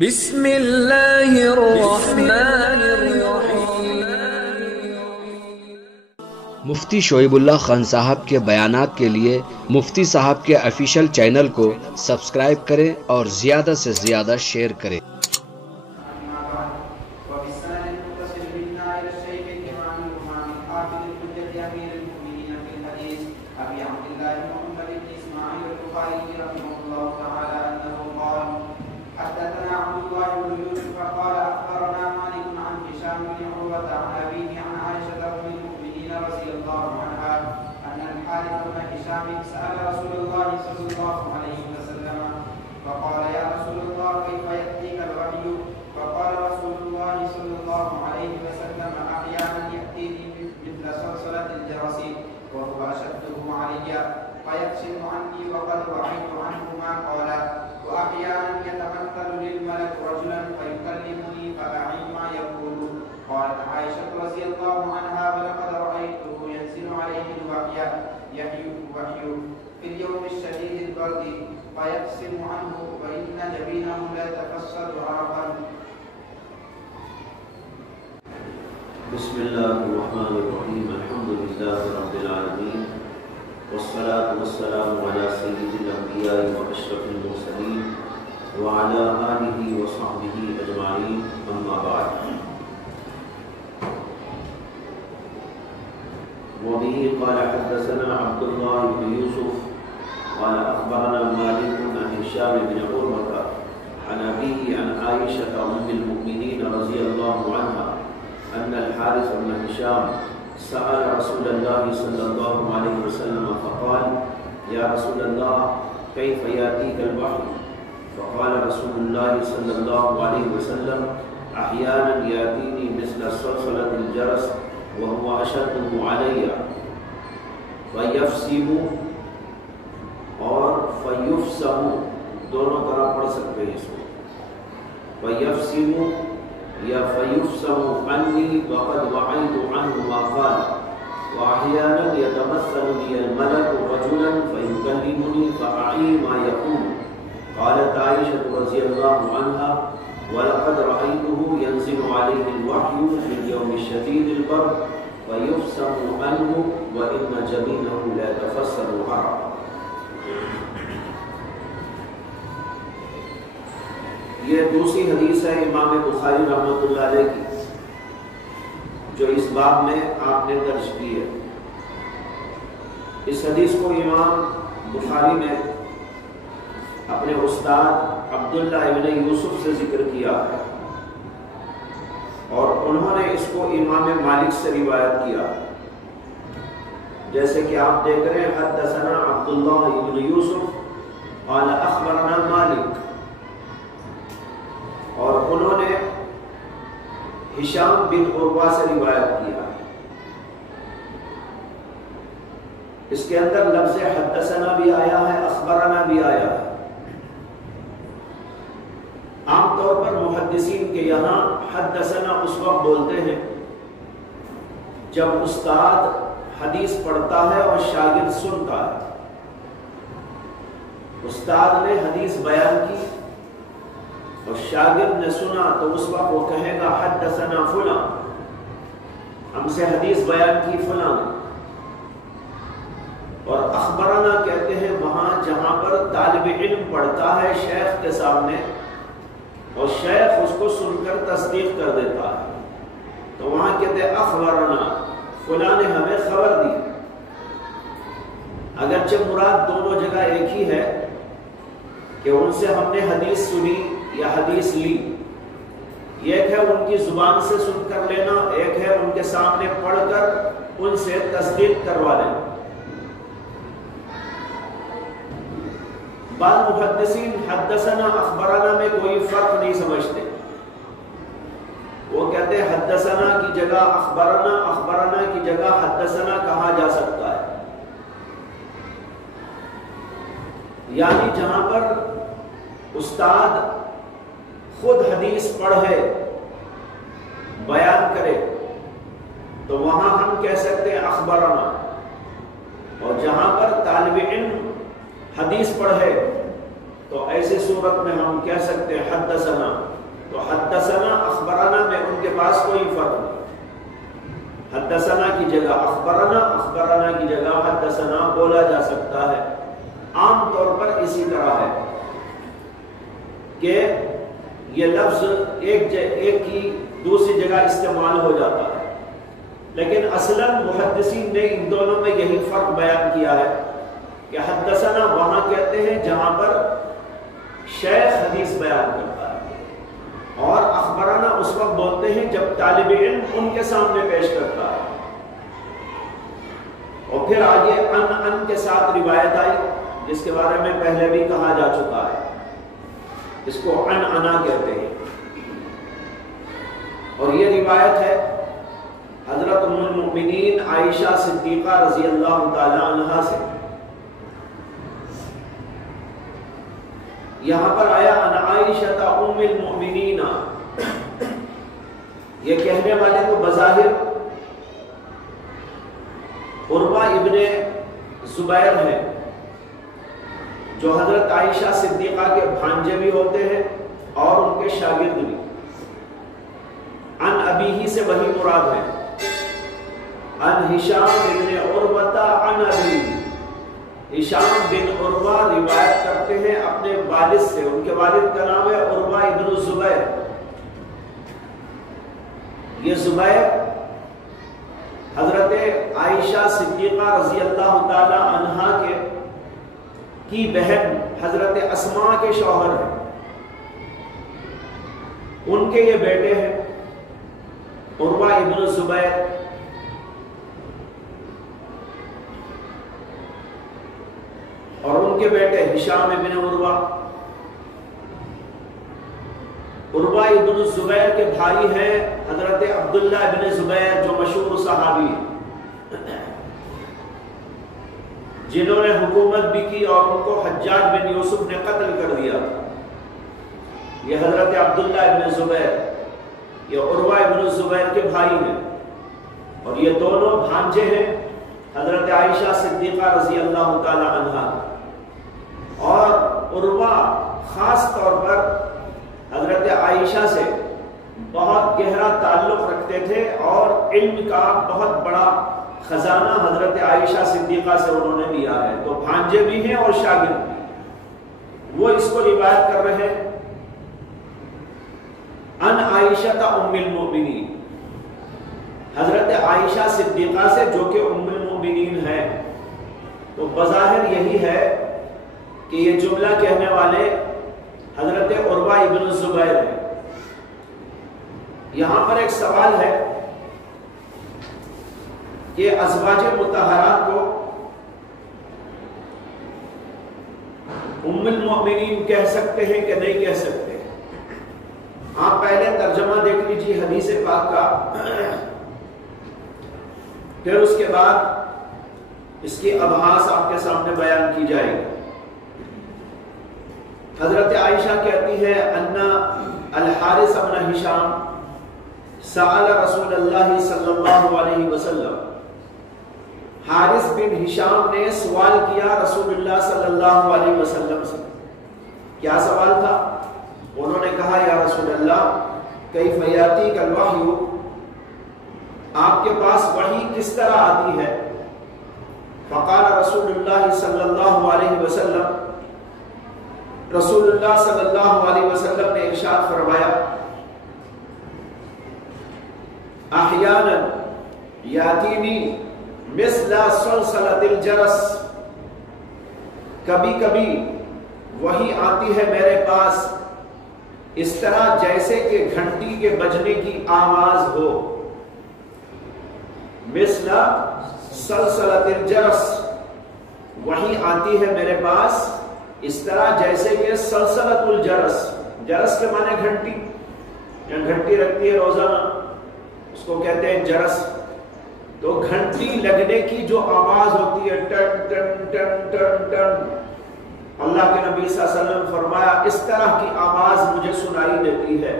بسم اللہ الرحمن الرحیم۔ مفتی شعیب اللہ خان صاحب کے بیانات کے لیے مفتی صاحب کے آفیشیل چینل کو سبسکرائب کریں اور زیادہ سے زیادہ شیئر کریں۔ سأل رسول الله صلى الله عليه وسلم فقال يا رسول الله كيف يأتيك الوحي؟ فقال رسول الله صلى الله عليه وسلم أحيانا يأتيني مثل صلصلة الجرس وهو أشده علي فيفصل عني وقد وعيت عنه ما قال، وأحيانا يتمثل للملك رجلا فيكلمني فأعي ما يقول. قالت عائشة رضي الله عنها ولقد رأيته ينزل عليه الوحي وحي في اليوم الشديد البرد فيقسم عنه وإن جبينه لا يتفسد عرقا. بسم الله الرحمن الرحيم. الحمد لله رب العالمين والصلاة والسلام على سيد الأنبياء وأشرف المرسلين وعلى آله وصحبه أجمعين. أما بعد، وبه قال حدثنا عبد الله بن يوسف قال أخبرنا مالك عن هشام بن عروة عن أبيه عن عائشة أم المؤمنين رضي الله عنها أن الحارث بن هشام سأل رسول الله صلى الله عليه وسلم فقال يا رسول الله كيف يأتيك الوحي؟ فقال رسول الله صلى الله عليه وسلم أحيانا يأتيني مثل صلصلة الجرس وهو أشده علي فيفسم اور فیفسم دونوں طرح پڑھ سکتے ہیں اس کو، فیفسم یا فیفسم عنی وقد وعیت عنه ما قال، واحیانا يتمثل لي الملك رجلا فيكلمني فأعي ما يقول. قالت عائشة رضي الله عنها ولقد رأيته ينزل عليه الوحي في اليوم الشديد البرد فيفسم عنه وإن جبينه لا يتفسد عرقا. یہ دوسری حدیث ہے امام بخاری رحمۃ اللہ علیہ کی جو اس باب میں آپ نے درج کی ہے۔ اس حدیث کو امام بخاری نے اپنے استاد عبداللہ ابن یوسف سے ذکر کیا ہے اور انہوں نے اس کو امام مالک سے روایت کیا، جیسے کہ آپ دیکھ رہے ہیں حدثنا عبداللہ ابن یوسف قال اخبرنا مالک، اور انہوں نے ہشام بن عروہ سے روایت کیا۔ اس کے اندر لفظ حدثنا بھی آیا ہے، اخبرنا بھی آیا ہے۔ عام طور پر محدثین کے یہاں حدثنا اس وقت بولتے ہیں جب استاد حدیث پڑھتا ہے اور شاگرد سنتا ہے۔ استاد نے حدیث بیان کی اور شاگرد نے سنا تو اس وقت وہ کہے گا حدثنا فلاں، ہم سے حدیث بیان کی فلاں نے۔ اور اخبرنا کہتے ہیں وہاں جہاں پر طالب علم پڑھتا ہے شیخ کے سامنے اور شیخ اس کو سن کر تصدیق کر دیتا ہے تو وہاں کہتے ہیں اخبرنا فلاں نے ہمیں خبر دی۔ اگرچہ مراد دونوں جگہ ایک ہی ہے کہ ان سے ہم نے حدیث سنی یا حدیث لی، ایک ہے ان کی زبان سے سن کر لینا، ایک ہے ان کے سامنے پڑھ کر ان سے تصدیق کروا لینا۔ بعض محدثین حدثنا اخبرنا میں کوئی فرق نہیں سمجھتے، وہ کہتے ہیں حدثنا کی جگہ اخبرنا، اخبرنا کی جگہ حدثنا کہا جا سکتا ہے، یعنی جہاں پر استاد خود حدیث پڑھے بیان کرے تو وہاں ہم کہہ سکتے ہیں اخبرنا، اور جہاں پر طالب علم حدیث پڑھے تو ایسی صورت میں ہم کہہ سکتے ہیں حدثنا. تو حدثنا اخبرنا میں ان کے پاس کوئی فرق نہیں. حدثنا کی جگہ اخبرنا، اخبرنا کی جگہ حدثنا بولا جا سکتا ہے. عام طور پر اسی طرح ہے کہ یہ لفظ ایک کی دوسری جگہ استعمال ہو جاتا ہے، لیکن اصلاً محدثین نے ان دونوں میں یہی فرق بیان کیا ہے کہ حدثنا وہاں کہتے ہیں جہاں پر شیخ حدیث بیان کرتا ہے، اور اخبرنا اس وقت بولتے ہیں جب طالب علم ان کے سامنے پیش کرتا ہے. اور پھر آگے ان کے ساتھ روایت آئی جس کے بارے میں پہلے بھی کہا جا چکا ہے، اس کو انا کہتے ہیں. اور یہ روایت ہے حضرت ام المؤمنین عائشہ صدیقہ رضی اللہ تعالی عنہا سے. یہاں پر آیا ان عائشہ ام المؤمنین، یہ کہنے والے تو بظاہر عروہ ابن زبیر ہیں جو حضرت عائشہ صدیقہ کے بھانجے بھی ہوتے ہیں اور ان کے شاگرد بھی. ان ابیہ سے وہی مراد ہے. ان ہشام بن عروہ عن ابیہ، ہشام بن عروہ روایت کرتے ہیں اپنے والد سے، ان کے والد کا نام ہے عروہ ابن زبیر. یہ زبیر حضرت عائشہ صدیقہ رضی اللہ تعالی عنہا کی بہن حضرت اسماء کے شوہر ہیں. ان کے یہ بیٹے ہیں عروہ ابن زبیر. اور ان کے بیٹے ہشام ابن عروہ. عروہ ابن زبیر کے بھائی ہیں حضرت عبداللہ ابن زبیر جو مشہور صحابی ہیں جنہوں نے حکومت بھی کی اور ان کو حجاج بن یوسف نے قتل کر دیا. یہ حضرت عبداللہ ابن زبیر، یہ عروہ ابن زبیر کے بھائی ہیں، اور یہ دونوں بھانجے ہیں حضرت عائشہ صدیقہ رضی اللہ تعالی عنہا. اور عروہ خاص طور پر حضرت عائشہ سے بہت گہرا تعلق رکھتے تھے اور علم کا بہت بڑا خزانہ حضرت عائشہ صدیقہ سے انہوں نے لیا ہے. تو بھانجے بھی ہیں اور شاگرد بھی. وہ اس کو روایت کر رہے ہیں ان عائشہ ام المؤمنین، حضرت عائشہ صدیقہ سے جو کہ ام المؤمنین ہے. تو بظاہر یہی ہے کہ یہ جملہ کہنے والے حضرت عروہ ابن زبیر ہیں. یہاں پر ایک سوال ہے کہ ازواج مطہرات کو ام المؤمنین کہہ سکتے ہیں کہ نہیں کہہ سکتے؟ آپ پہلے ترجمہ دیکھ لیجیے حدیث پاک کا، پھر اس کے بعد اس کی ابحاث آپ کے سامنے بیان کی جائے گی. حضرت عائشہ کہتی ہے ان الحارث بن ہشام سأل رسول اللہ صلی اللہ علیہ وسلم، حارث بن ہشام نے سوال کیا رسول اللہ صلی اللہ علیہ وسلم سے. کیا سوال تھا؟ انہوں نے کہا یا رسول اللہ کیف یاتیک الوحی، آپ کے پاس وحی کس طرح آتی ہے؟ فقال رسول اللہ صلی اللہ علیہ وسلم، رسول اللہ صلی اللہ علیہ وسلم نے ارشاد فرمایا احیانا یاتینی مثل سلسلۃ الجرس، کبھی کبھی وہی آتی ہے میرے پاس اس طرح جیسے کہ گھنٹی کے بجنے کی آواز ہو. مثل سلسلۃ الجرس، وہی آتی ہے میرے پاس اس طرح جیسے کہ سلسلۃ الجرس، جرس کے معنی گھنٹی، یا گھنٹی رکھتی ہے روزانہ اس کو کہتے ہیں جرس. تو گھنٹی لگنے کی جو آواز ہوتی ہے ٹن ٹن ٹن ٹن ٹن، اللہ کے نبی صلی اللہ علیہ وسلم فرمایا اس طرح کی آواز مجھے سنائی دیتی ہے.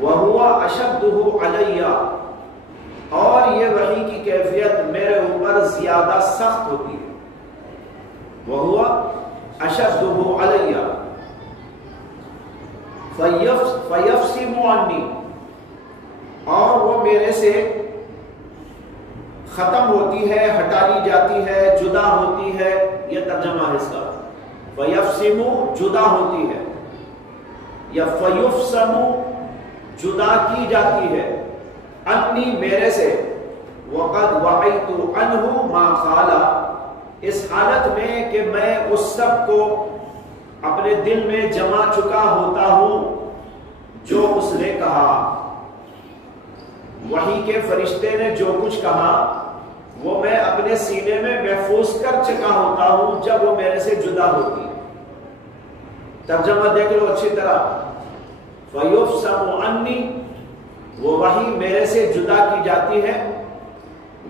وَهُوَ أَشَدُّهُ عَلَيَّ، اور یہ وحی کی کیفیت میرے اوپر زیادہ سخت ہوتی ہے. وَهُوَ اشدہ علی فیفصم عنی، اور وہ میرے سے ختم ہوتی ہے، ہٹا لی جاتی ہے، جدا ہوتی ہے. یہ ترجمہ ہے اس کا. فیفصم جدا ہوتی ہے، یا فیفصم جدا کی جاتی ہے، عنی میرے سے. وقد وعیت عنہ ما قال، اس حالت میں کہ میں اس سب کو اپنے دل میں جما چکا ہوتا ہوں جو اس نے کہا. وحی کے فرشتے نے جو کچھ کہا وہ میں اپنے سینے میں محفوظ کر چکا ہوتا ہوں جب وہ میرے سے جدا ہوتی ہے. ترجمہ دیکھ لو اچھی طرح. فیفصم عنی، وہ وحی میرے سے جدا کی جاتی ہے.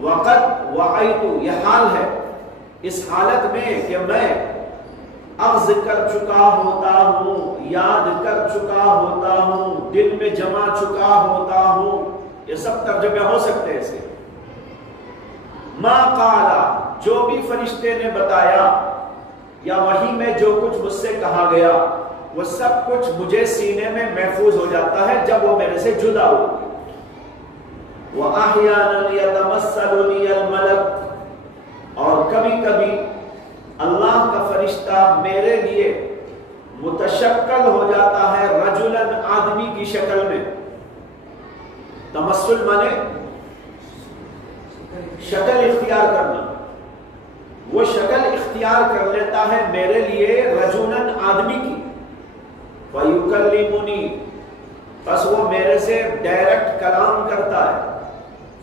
وقد وعیت، یہ حال ہے، اس حالت میں کہ میں اخذ کر چکا ہوتا ہوں، یاد کر چکا ہوتا ہوں، دل میں جما چکا ہوتا ہوں. یہ سب ترجمے ہو سکتے ہیں اسے. ما قال، جو بھی فرشتے نے بتایا یا وحی میں جو کچھ مجھ سے کہا گیا وہ سب کچھ مجھے سینے میں محفوظ ہو جاتا ہے جب وہ میرے سے جدا ہوتی ہے. وَأَحْيَانًا يَتَمَثَّلُ لِيَ الْمَلَكُ، اور کبھی کبھی اللہ کا فرشتہ میرے لیے متشکل ہو جاتا ہے رجلاً، آدمی کی شکل میں. تمثل مانے شکل اختیار کرنا. وہ شکل اختیار کر لیتا ہے میرے لیے رجلاً، آدمی کی. فَيُكَلِّمُنِي، بس وہ میرے سے ڈائریکٹ کلام کرتا ہے.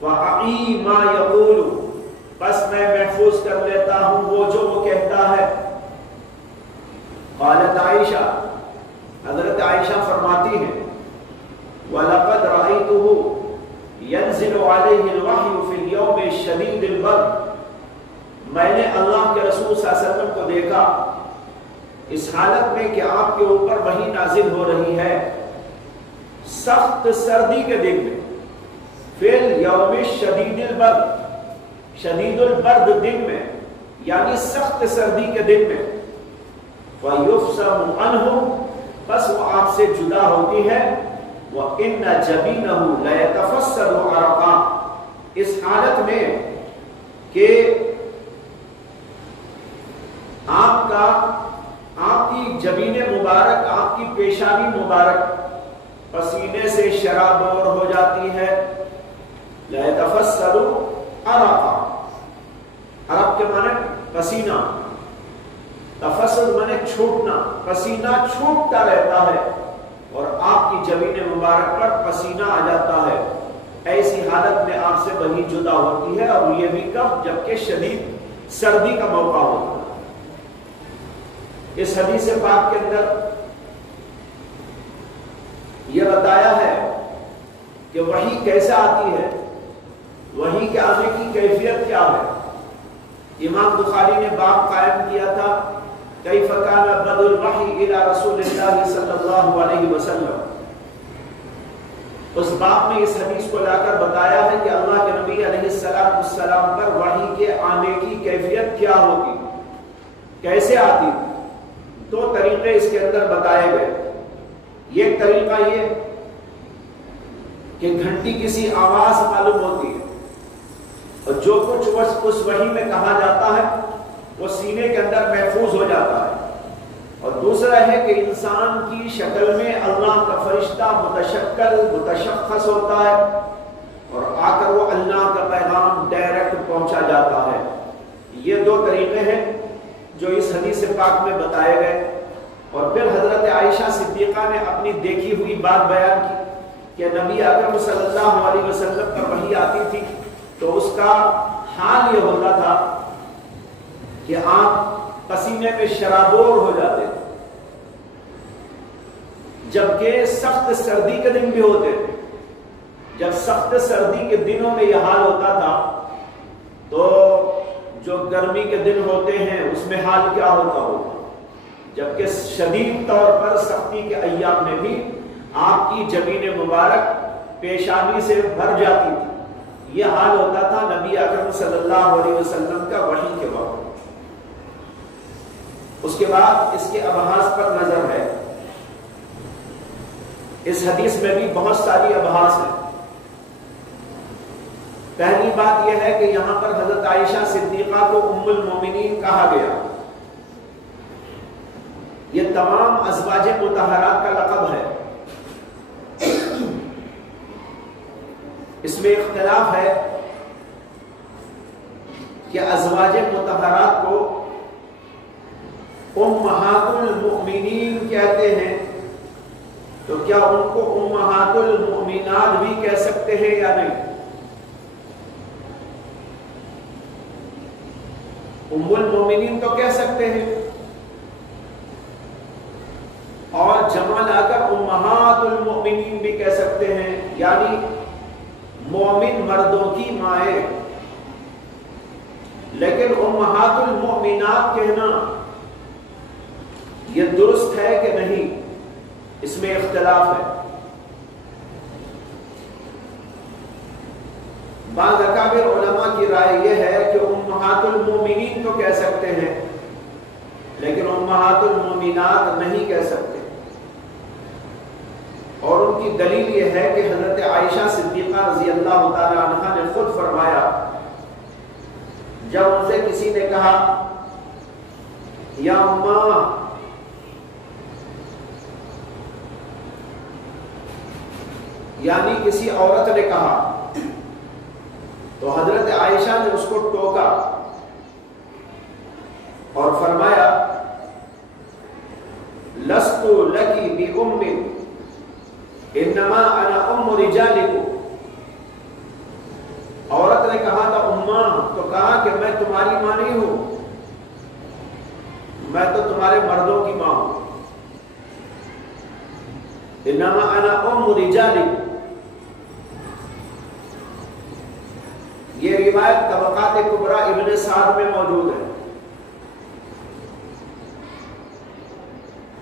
فَأَعِي مَا يَقُولُ، بس میں محفوظ کر لیتا ہوں وہ جو وہ کہتا ہے. قالت عائشہ، حضرت عائشہ فرماتی ہیں وَلَقَدْ رَأَيْتُهُ يَنزِلُ عَلَيْهِ الْوَحْيُ فِي الْيَوْمِ الشَّدِيدِ الْبَرْدِ، میں نے اللہ کے رسول صلی اللہ علیہ وسلم کو دیکھا اس حالت میں کہ آپ کے اوپر وحی نازل ہو رہی ہے سخت سردی کے دن میں. فی الیوم الشدید البرد، شدید البرد دن میں، یعنی سخت سردی کے دن میں. فَيُفْصَمُ عَنْهُ، بس وہ آپ سے جدا ہوتی ہے. وَإِنَّ جَبِينَهُ لَيَتَفَسَّدُ عَرَقًا، اس حالت میں کہ آپ کی جبین مبارک، آپ کی پیشانی مبارک پسینے سے شرابور ہو جاتی ہے. لَيَتَفَسَّدُ عَرَقًا، عرق کے معنی پسینہ، تفسد معنی چھوٹنا، پسینہ چھوٹتا رہتا ہے اور آپ کی جبین مبارک پر پسینہ آ جاتا ہے. ایسی حالت میں آپ سے وحی جدا ہوتی ہے، اور یہ بھی کب؟ جبکہ شدید سردی کا موقع ہوتا ہے. اس حدیث پاک کے اندر یہ بتایا ہے کہ وحی کیسے آتی ہے، وحی کے آنے کی کیفیت کیا ہے. امام بخاری نے باب قائم کیا تھا کیف کان بدء الوحی الی رسول اللہ صلی اللہ علیہ وسلم. اس باب میں اس حدیث کو لا کر بتایا ہے کہ اللہ کے نبی علیہ السلام پر وحی کے آنے کی کیفیت کیا ہوتی، کیسے آتی. دو طریقے اس کے اندر بتائے گئے. ایک طریقہ یہ کہ گھنٹی کسی آواز معلوم ہوتی ہے اور جو کچھ اس وحی میں کہا جاتا ہے وہ سینے کے اندر محفوظ ہو جاتا ہے. اور دوسرا ہے کہ انسان کی شکل میں اللہ کا فرشتہ متشخص ہوتا ہے اور آ کر وہ اللہ کا پیغام ڈائریکٹ پہنچا جاتا ہے. یہ دو طریقے ہیں جو اس حدیث پاک میں بتائے گئے. اور پھر حضرت عائشہ صدیقہ نے اپنی دیکھی ہوئی بات بیان کی کہ نبی اکرم صلی اللہ علیہ وسلم پر وحی آتی تھی تو اس کا حال یہ ہوتا تھا کہ آپ پسینے میں شرابور ہو جاتے تھے، جبکہ سخت سردی کے دن بھی ہوتے تھے. جب سخت سردی کے دنوں میں یہ حال ہوتا تھا تو جو گرمی کے دن ہوتے ہیں اس میں حال کیا ہوتا ہوگا. جبکہ شدید طور پر سختی کے ایام میں بھی آپ کی جبین مبارک پیشانی سے بھر جاتی تھی. یہ حال ہوتا تھا نبی اکرم صلی اللہ علیہ وسلم کا وحی کے وقت. اس کے بعد اس کے ابحاث پر نظر ہے. اس حدیث میں بھی بہت ساری ابحاث ہیں. پہلی بات یہ ہے کہ یہاں پر حضرت عائشہ صدیقہ کو ام المومنین کہا گیا. یہ تمام ازواج مطہرات کا لقب ہے. اس میں اختلاف ہے کہ ازواج مطہرات کو امہات المؤمنین کہتے ہیں تو کیا ان کو امہات المؤمنات بھی کہہ سکتے ہیں یا نہیں؟ ام المؤمنین تو کہہ سکتے ہیں اور جمع لا کر امہات المؤمنین بھی کہہ سکتے ہیں، یعنی مومن مردوں کی مائیں. لیکن امہات المؤمنات کہنا یہ درست ہے کہ نہیں، اس میں اختلاف ہے. بعض اکابر علماء کی رائے یہ ہے کہ امہات المؤمنین تو کہہ سکتے ہیں لیکن امہات المؤمنات نہیں کہہ سکتے. اور ان کی دلیل یہ ہے کہ حضرت عائشہ صدیقہ رضی اللہ تعالی عنہا نے خود فرمایا، جب ان سے کسی نے کہا یا اماں، یعنی کسی عورت نے کہا، تو حضرت عائشہ نے اس کو ٹوکا اور فرمایا لست لکی بأم انما انا ام رجالکم. عورت نے کہا تھا اماں، تو کہا کہ میں تمہاری ماں نہیں ہوں، میں تو تمہارے مردوں کی ماں ہوں. انما انا ام رجالکم. یہ روایت طبقات کبریٰ ابن سعد میں موجود ہے.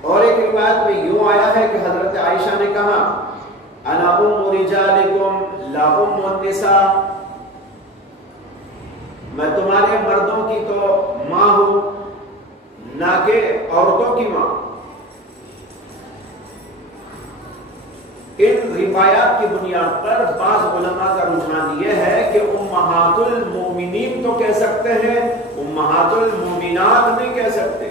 اور ایک روایت میں یوں آیا ہے کہ حضرت عائشہ نے کہا انا ام رجالکم لا ام النساء، میں تمہارے مردوں کی تو ماں ہوں نہ کہ عورتوں کی ماں. ان روایات کی بنیاد پر بعض علماء کا رجحان یہ ہے کہ امہات المومنین تو کہہ سکتے ہیں، امہات المومنات نہیں کہہ سکتے.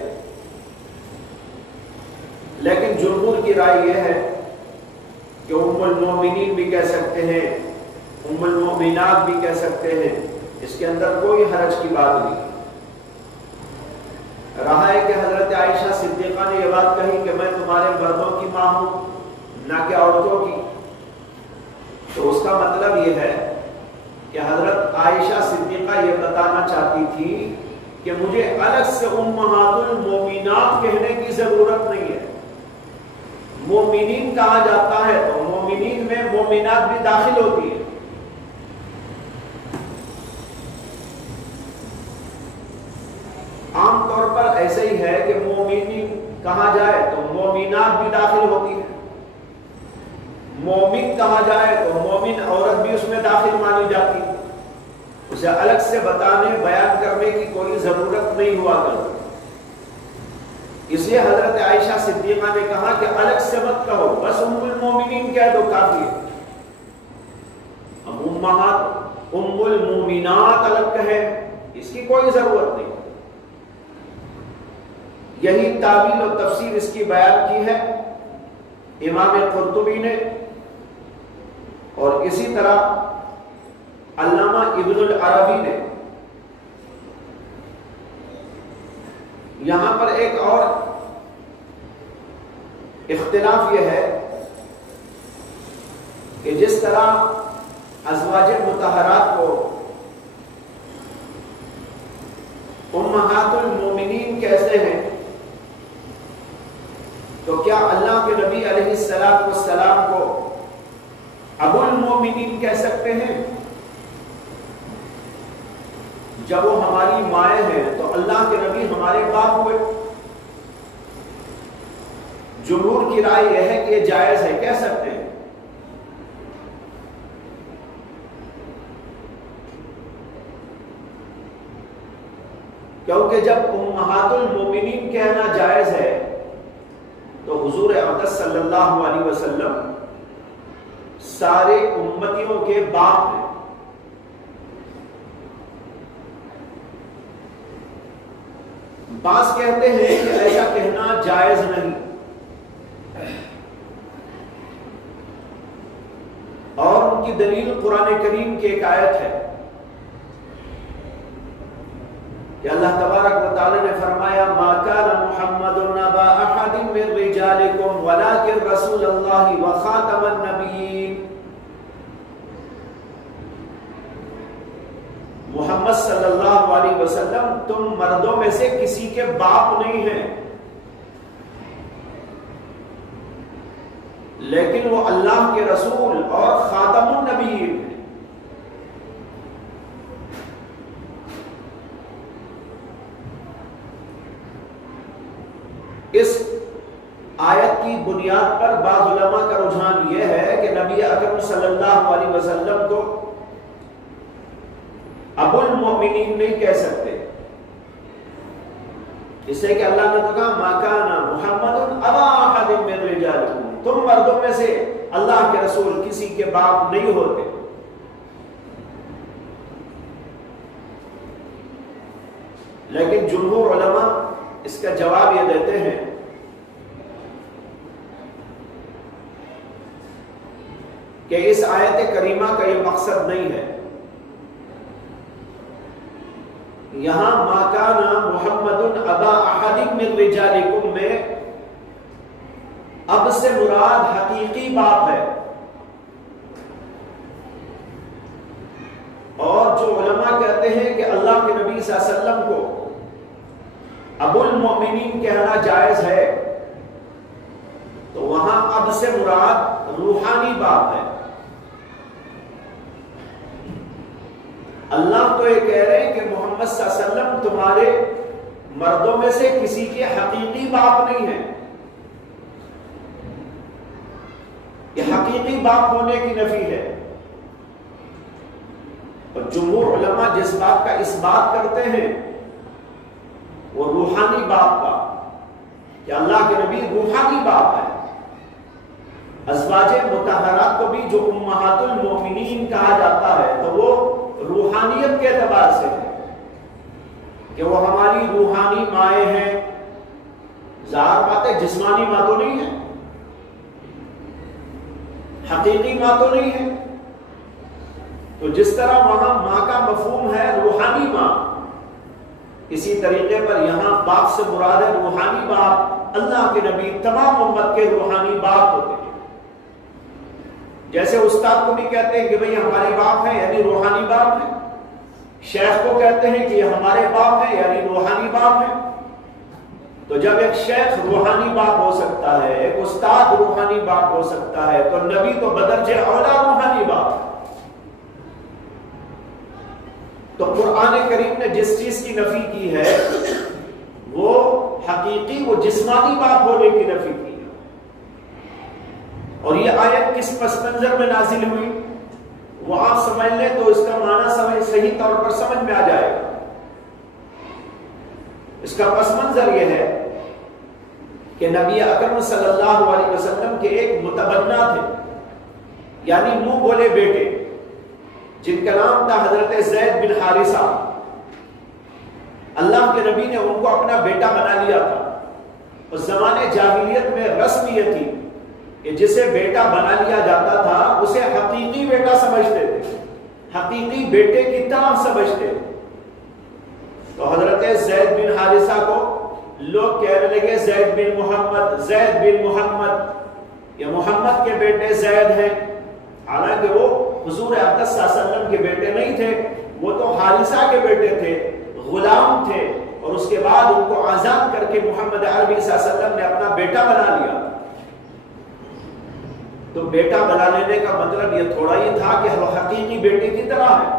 لیکن جمہور کی رائے یہ ہے کہ ام المومنین بھی کہہ سکتے ہیں، ام المومنات بھی کہہ سکتے ہیں. اس کے اندر کوئی حرج کی بات نہیں. رہا ہے کہ حضرت عائشہ صدیقہ نے یہ بات کہی کہ میں تمہارے مردوں کی ماں ہوں نہ کہ عورتوں کی، تو اس کا مطلب یہ ہے کہ حضرت عائشہ صدیقہ یہ بتانا چاہتی تھی کہ مجھے الگ سے امہات المومنات کہنے کی ضرورت نہیں ہے. مومنین کہا جاتا ہے تو مومنین میں مومنات بھی داخل ہوتی ہے. عام طور پر ایسے ہی ہے کہ مومنین کہا جائے تو مومنات بھی داخل ہوتی ہے. مومن کہا جائے تو مومن عورت بھی اس میں داخل مانی جاتی ہے. اسے الگ سے بتانے بیان کرنے کی کوئی ضرورت نہیں ہوا کرتی. اس لیے حضرت عائشہ صدیقہ نے کہا کہ الگ سے مت کہو، بس ام المومنین کہہ دو کافی ہے. اب امہات ام المومنات الگ کہے، اس کی کوئی ضرورت نہیں. یہی تعبیر و تفسیر اس کی بیان کی ہے امام قرطبی نے، اور اسی طرح علامہ ابن العربی نے. یہاں پر ایک اور اختلاف یہ ہے کہ جس طرح ازواج مطہرات کو امہات المومنین کہتے ہیں، تو کیا اللہ کے نبی علیہ السلام کو ابو المومنین کہہ سکتے ہیں؟ جب وہ ہماری مائیں ہیں تو اللہ کے نبی ہمارے باپ ہوئے. جمہور کی رائے یہ ہے کہ یہ جائز ہے، کہہ سکتے ہیں. کیونکہ جب امہات المومنین کہنا جائز ہے تو حضور اقدس صلی اللہ علیہ وسلم سارے امتیوں کے باپ ہیں. بعض کہتے ہیں کہ ایسا کہنا جائز نہیں، اور ان کی دلیل قرآن کریم کی ایک آیت ہے کہ اللہ تبارک و تعالی نے فرمایا ما کان محمد ابا احد من رجالکم ولکن رسول اللہ وخاتم النبیین. محمد صلی اللہ علیہ وسلم تم مردوں میں سے کسی کے باپ نہیں ہیں، لیکن وہ اللہ کے رسول اور خاتم النبیین ہیں. اس آیت کی بنیاد پر بعض علماء کا رجحان یہ ہے کہ نبی اکرم صلی اللہ علیہ وسلم کو ابو المؤمنین نہیں کہہ سکتے، اس سے کہ اللہ نے کہا ما کان محمد ابا احد من رجالکم، تم مردوں میں سے اللہ کے رسول کسی کے باپ نہیں ہوتے. لیکن جمہور علماء اس کا جواب یہ دیتے ہیں کہ اس آیت کریمہ کا یہ مقصد نہیں ہے. یہاں ما کان محمد ابا احد من رجالکم میں اب سے مراد حقیقی باپ ہے، اور جو علماء کہتے ہیں کہ اللہ کے نبی صلی اللہ علیہ وسلم کو ابو المؤمنین کہنا جائز ہے، تو وہاں اب سے مراد روحانی باپ ہے. اللہ تو یہ کہہ رہے ہیں کہ محمد صلی اللہ علیہ وسلم تمہارے مردوں میں سے کسی کے حقیقی باپ نہیں ہیں. یہ حقیقی باپ ہونے کی نفی ہے، اور جمہور علماء جس باپ کا اس بات کرتے ہیں وہ روحانی باپ کا، کہ اللہ کے نبی روحانی باپ ہے. ازواج مطہرات کو بھی جو امہات المومنین کہا جاتا ہے تو وہ روحانیت کے اعتبار سے ہے کہ وہ ہماری روحانی مائیں ہیں. ظاہر بات ہے جسمانی ماں تو نہیں ہے، حقیقی ماں تو نہیں ہے. تو جس طرح وہاں ماں کا مفہوم ہے روحانی ماں، اسی طریقے پر یہاں باپ سے مراد ہے روحانی باپ. اللہ کے نبی تمام امت کے روحانی باپ ہوتے ہیں. جیسے استاد کو بھی کہتے ہیں کہ بھئی ہمارے باپ ہیں یعنی روحانی باپ ہیں، شیخ کو کہتے ہیں کہ یہ ہمارے باپ ہیں یعنی روحانی باپ ہیں. تو جب ایک شیخ روحانی باپ ہو سکتا ہے، ایک استاد روحانی باپ ہو سکتا ہے، تو نبی تو بدرجہ اولا روحانی باپ. تو قرآن کریم نے جس چیز کی نفی کی ہے وہ حقیقی، وہ جسمانی باپ ہونے کی نفی کی ہے. اور یہ آیت کس پس منظر میں نازل ہوئی وہ آپ سمجھ لیں تو اس کا معنی صحیح طور پر سمجھ میں آ جائے گا. اس کا پس منظر یہ ہے کہ نبی اکرم صلی اللہ علیہ وسلم کے ایک متبنہ تھے، یعنی منہ بولے بیٹے، جن کا نام تھا حضرت زید بن حارثہ. اللہ کے نبی نے ان کو اپنا بیٹا بنا لیا تھا. اس زمانے جاہلیت میں رسم یہ تھی کہ جسے بیٹا بنا لیا جاتا تھا اسے حقیقی بیٹا سمجھتے تھے، حقیقی بیٹے کی طرح سمجھتے تھے. تو حضرت زید بن حارثہ کو لوگ کہنے لگے زید بن محمد، زید بن محمد، یہ محمد کے بیٹے زید ہیں. حالانکہ وہ حضور اقدس صلی اللہ علیہ وسلم کے بیٹے نہیں تھے، وہ تو حارثہ کے بیٹے تھے، غلام تھے، اور اس کے بعد ان کو آزاد کر کے محمد عربی صلی اللہ علیہ وسلم نے اپنا بیٹا بنا لیا. تو بیٹا بنا لینے کا مطلب یہ تھوڑا ہی تھا کہ وہ حقیقی بیٹے کی طرح ہے.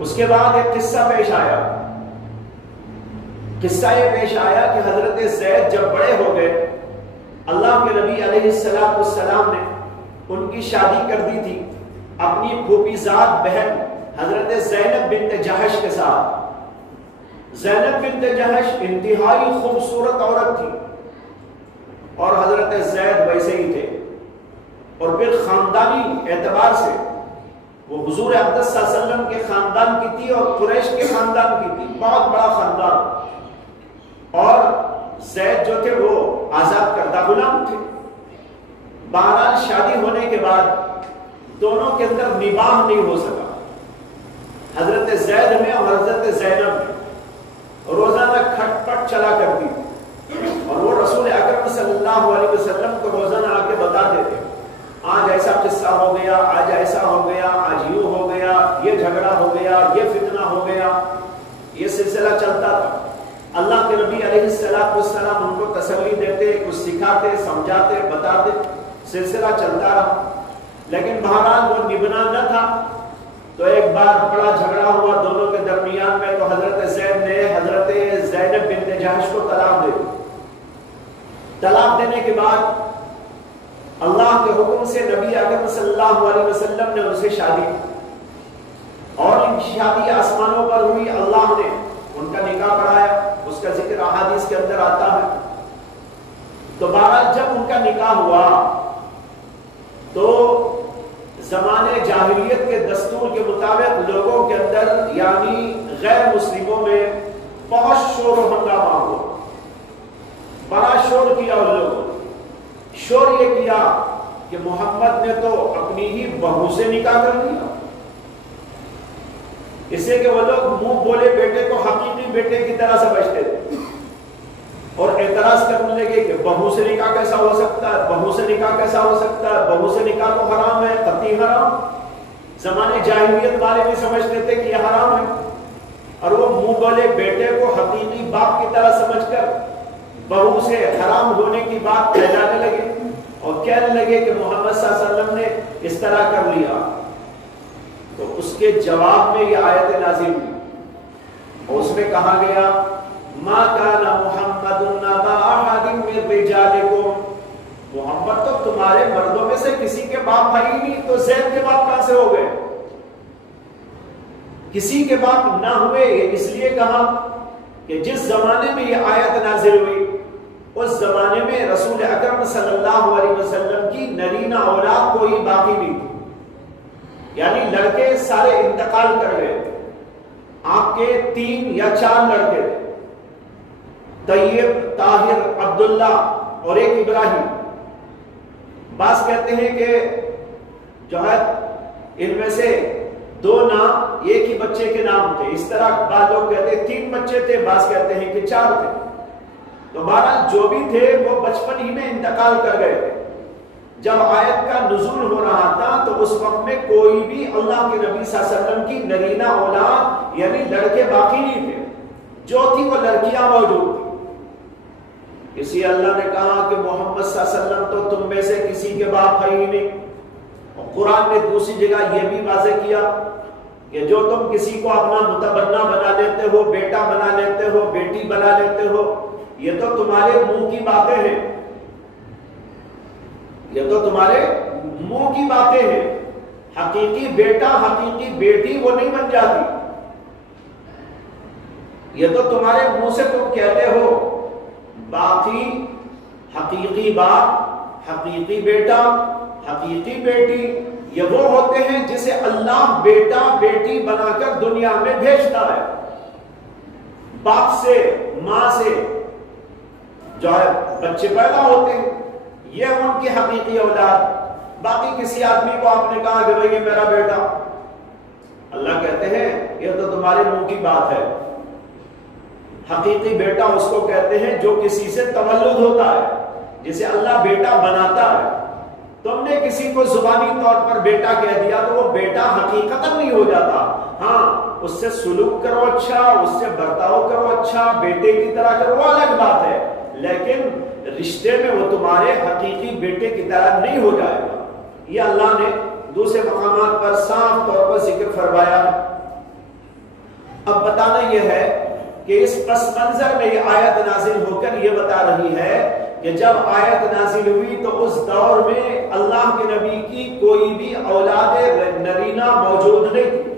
اس کے بعد ایک قصہ پیش آیا. قصہ یہ پیش آیا کہ حضرت زید جب بڑے ہو گئے، اللہ کے نبی علیہ السلام نے ان کی شادی کر دی تھی اپنی پھوپھی زاد بہن حضرت زینب بنت جہش کے ساتھ. زینب بنت جہش انتہائی خوبصورت عورت تھی اور حضرت زید ویسے ہی تھے، اور پھر خاندانی اعتبار سے وہ حضور اقدس صلی اللہ علیہ وسلم کے خاندان کی تھی اور قریش کے خاندان کی تھی، بہت بڑا خاندان، اور زید جو تھے وہ آزاد کردہ غلام تھے۔ بہرحال شادی ہونے کے بعد دونوں کے اندر نباہ نہیں ہو سکا، حضرت زید میں اور حضرت زینب میں روزانہ کھٹ پٹ چلا کرتی تھی، اور وہ رسول اکرم صلی اللہ علیہ وسلم کو روزانہ آ کے بتاتے تھے آج ایسا قصہ ہو گیا، آج ایسا ہو گیا، آج یوں ہو گیا، یہ جھگڑا ہو گیا، یہ فتنہ ہو گیا، یہ سلسلہ چلتا تھا۔ اللہ کے نبی علیہ السلام ان کو تسلی دیتے، کچھ سکھاتے، سمجھاتے، بتاتے، سلسلہ چلتا رہا، لیکن بہرحال وہ نبنا نہ تھا۔ تو ایک بار بڑا جھگڑا ہوا دونوں کے درمیان میں، تو حضرت زید نے حضرت زینب بنت جہش کو طلاق دے دی۔ طلاق دینے کے بعد اللہ کے حکم سے نبی اکرم صلی اللہ علیہ وسلم نے ان سے شادی کی، اور ان کی شادی آسمانوں پر ہوئی، اللہ نے ان کا نکاح پڑھایا، اس کا ذکر احادیث کے اندر آتا ہے۔ تو بہرحال جب ان کا نکاح ہوا تو زمانے جاہلیت کے دستور کے مطابق لوگوں کے اندر یعنی غیر مسلموں میں بہت شور و ہنگامہ ہوا، بڑا شور کیا ان لوگوں نے۔ شور یہ کیا کہ محمد نے تو اپنی ہی بہو سے نکاح کر دیا، اس سے کہ وہ لوگ منہ بولے بیٹے کو حقیقی بیٹے کی طرح سمجھتے تھے، اور اعتراض کرنے لگے کہ بہو سے نکاح کیسا ہو سکتا ہے، بہو سے نکاح کیسا ہو سکتا ہے، بہو سے نکاح تو حرام ہے، قطعی حرام۔ زمانے جاہلیت والے بھی سمجھتے تھے کہ یہ حرام ہے، اور وہ منہ بولے بیٹے کو حقیقی باپ کی طرح سمجھ کر بہو سے حرام ہونے کی بات پھیلانے لگے، اور کہنے لگے کہ محمد صلی اللہ علیہ وسلم نے اس طرح کر لیا۔ تو اس کے جواب میں یہ آیت نازل ہوئی، اور اس میں کہا گیا ما کان محمد نبا احد من رجالکم، محمد تو تمہارے مردوں میں سے کسی کے باپ بھائی نہیں، تو زید کے باپ کہاں سے ہو گئے؟ کسی کے باپ نہ ہوئے۔ اس لیے کہا کہ جس زمانے میں یہ آیت نازل ہوئی اس زمانے میں رسول اکرم صلی اللہ علیہ وسلم کی نرینہ اولاد کوئی باقی نہیں تھی، یعنی لڑکے سارے انتقال کر گئے تھے۔ آپ کے 3 یا 4 لڑکے تھے، طیب، طاہر، عبداللہ اور ایک ابراہیم۔ بعض کہتے ہیں کہ جو ہے ان میں سے 2 نام ایک ہی بچے کے نام تھے، اس طرح بعض لوگ کہتے ہیں 3 بچے تھے، بعض کہتے ہیں کہ 4 تھے۔ تو بہرحال جو بھی تھے وہ بچپن ہی میں انتقال کر گئے تھے۔ جب آیت کا نزول ہو رہا تھا تو اس وقت میں کوئی بھی اللہ کے نبی صلی اللہ علیہ وسلم کی نرینہ اولاد یعنی لڑکے باقی نہیں تھے، جو تھی وہ لڑکیاں موجود تھی۔ اسی اللہ نے کہا کہ محمد صلی اللہ علیہ وسلم تو تم میں سے کسی کے باپ بھائی ہی نہیں، اور قرآن نے دوسری جگہ یہ بھی واضح کیا کہ جو تم کسی کو اپنا متبنہ بنا لیتے ہو، بیٹا بنا لیتے ہو، بیٹی بنا لیتے ہو، یہ تو تمہارے منہ کی باتیں ہیں، یہ تو تمہارے منہ کی باتیں ہیں۔ حقیقی بیٹا حقیقی بیٹی وہ نہیں بن جاتی، یہ تو تمہارے منہ سے تم کہتے ہو۔ باقی حقیقی باپ، حقیقی بیٹا، حقیقی بیٹی یہ وہ ہوتے ہیں جسے اللہ بیٹا بیٹی بنا کر دنیا میں بھیجتا ہے۔ باپ سے ماں سے جو ہے بچے پیدا ہوتے ہیں، یہ ان کی حقیقی اولاد۔ باقی کسی آدمی کو آپ نے کہا کہ بھئی یہ میرا بیٹا، اللہ کہتے ہیں یہ تو تمہارے منہ کی بات ہے۔ حقیقی بیٹا اس کو کہتے ہیں جو کسی سے تولد ہوتا ہے، جسے اللہ بیٹا بناتا ہے۔ تم نے کسی کو زبانی طور پر بیٹا کہہ دیا تو وہ بیٹا حقیقتاً نہیں ہو جاتا۔ ہاں اس سے سلوک کرو اچھا، اس سے برتاؤ کرو اچھا، بیٹے کی طرح کرو، وہ الگ بات ہے، لیکن رشتے میں وہ تمہارے حقیقی بیٹے کی طرح نہیں ہو جائے گا۔ یہ اللہ نے دوسرے مقامات پر صاف طور پر ذکر فرمایا۔ اب بتانا یہ ہے کہ اس پس منظر میں یہ آیت نازل ہو کر یہ بتا رہی ہے کہ جب آیت نازل ہوئی تو اس دور میں اللہ کے نبی کی کوئی بھی اولاد نرینہ موجود نہیں تھی۔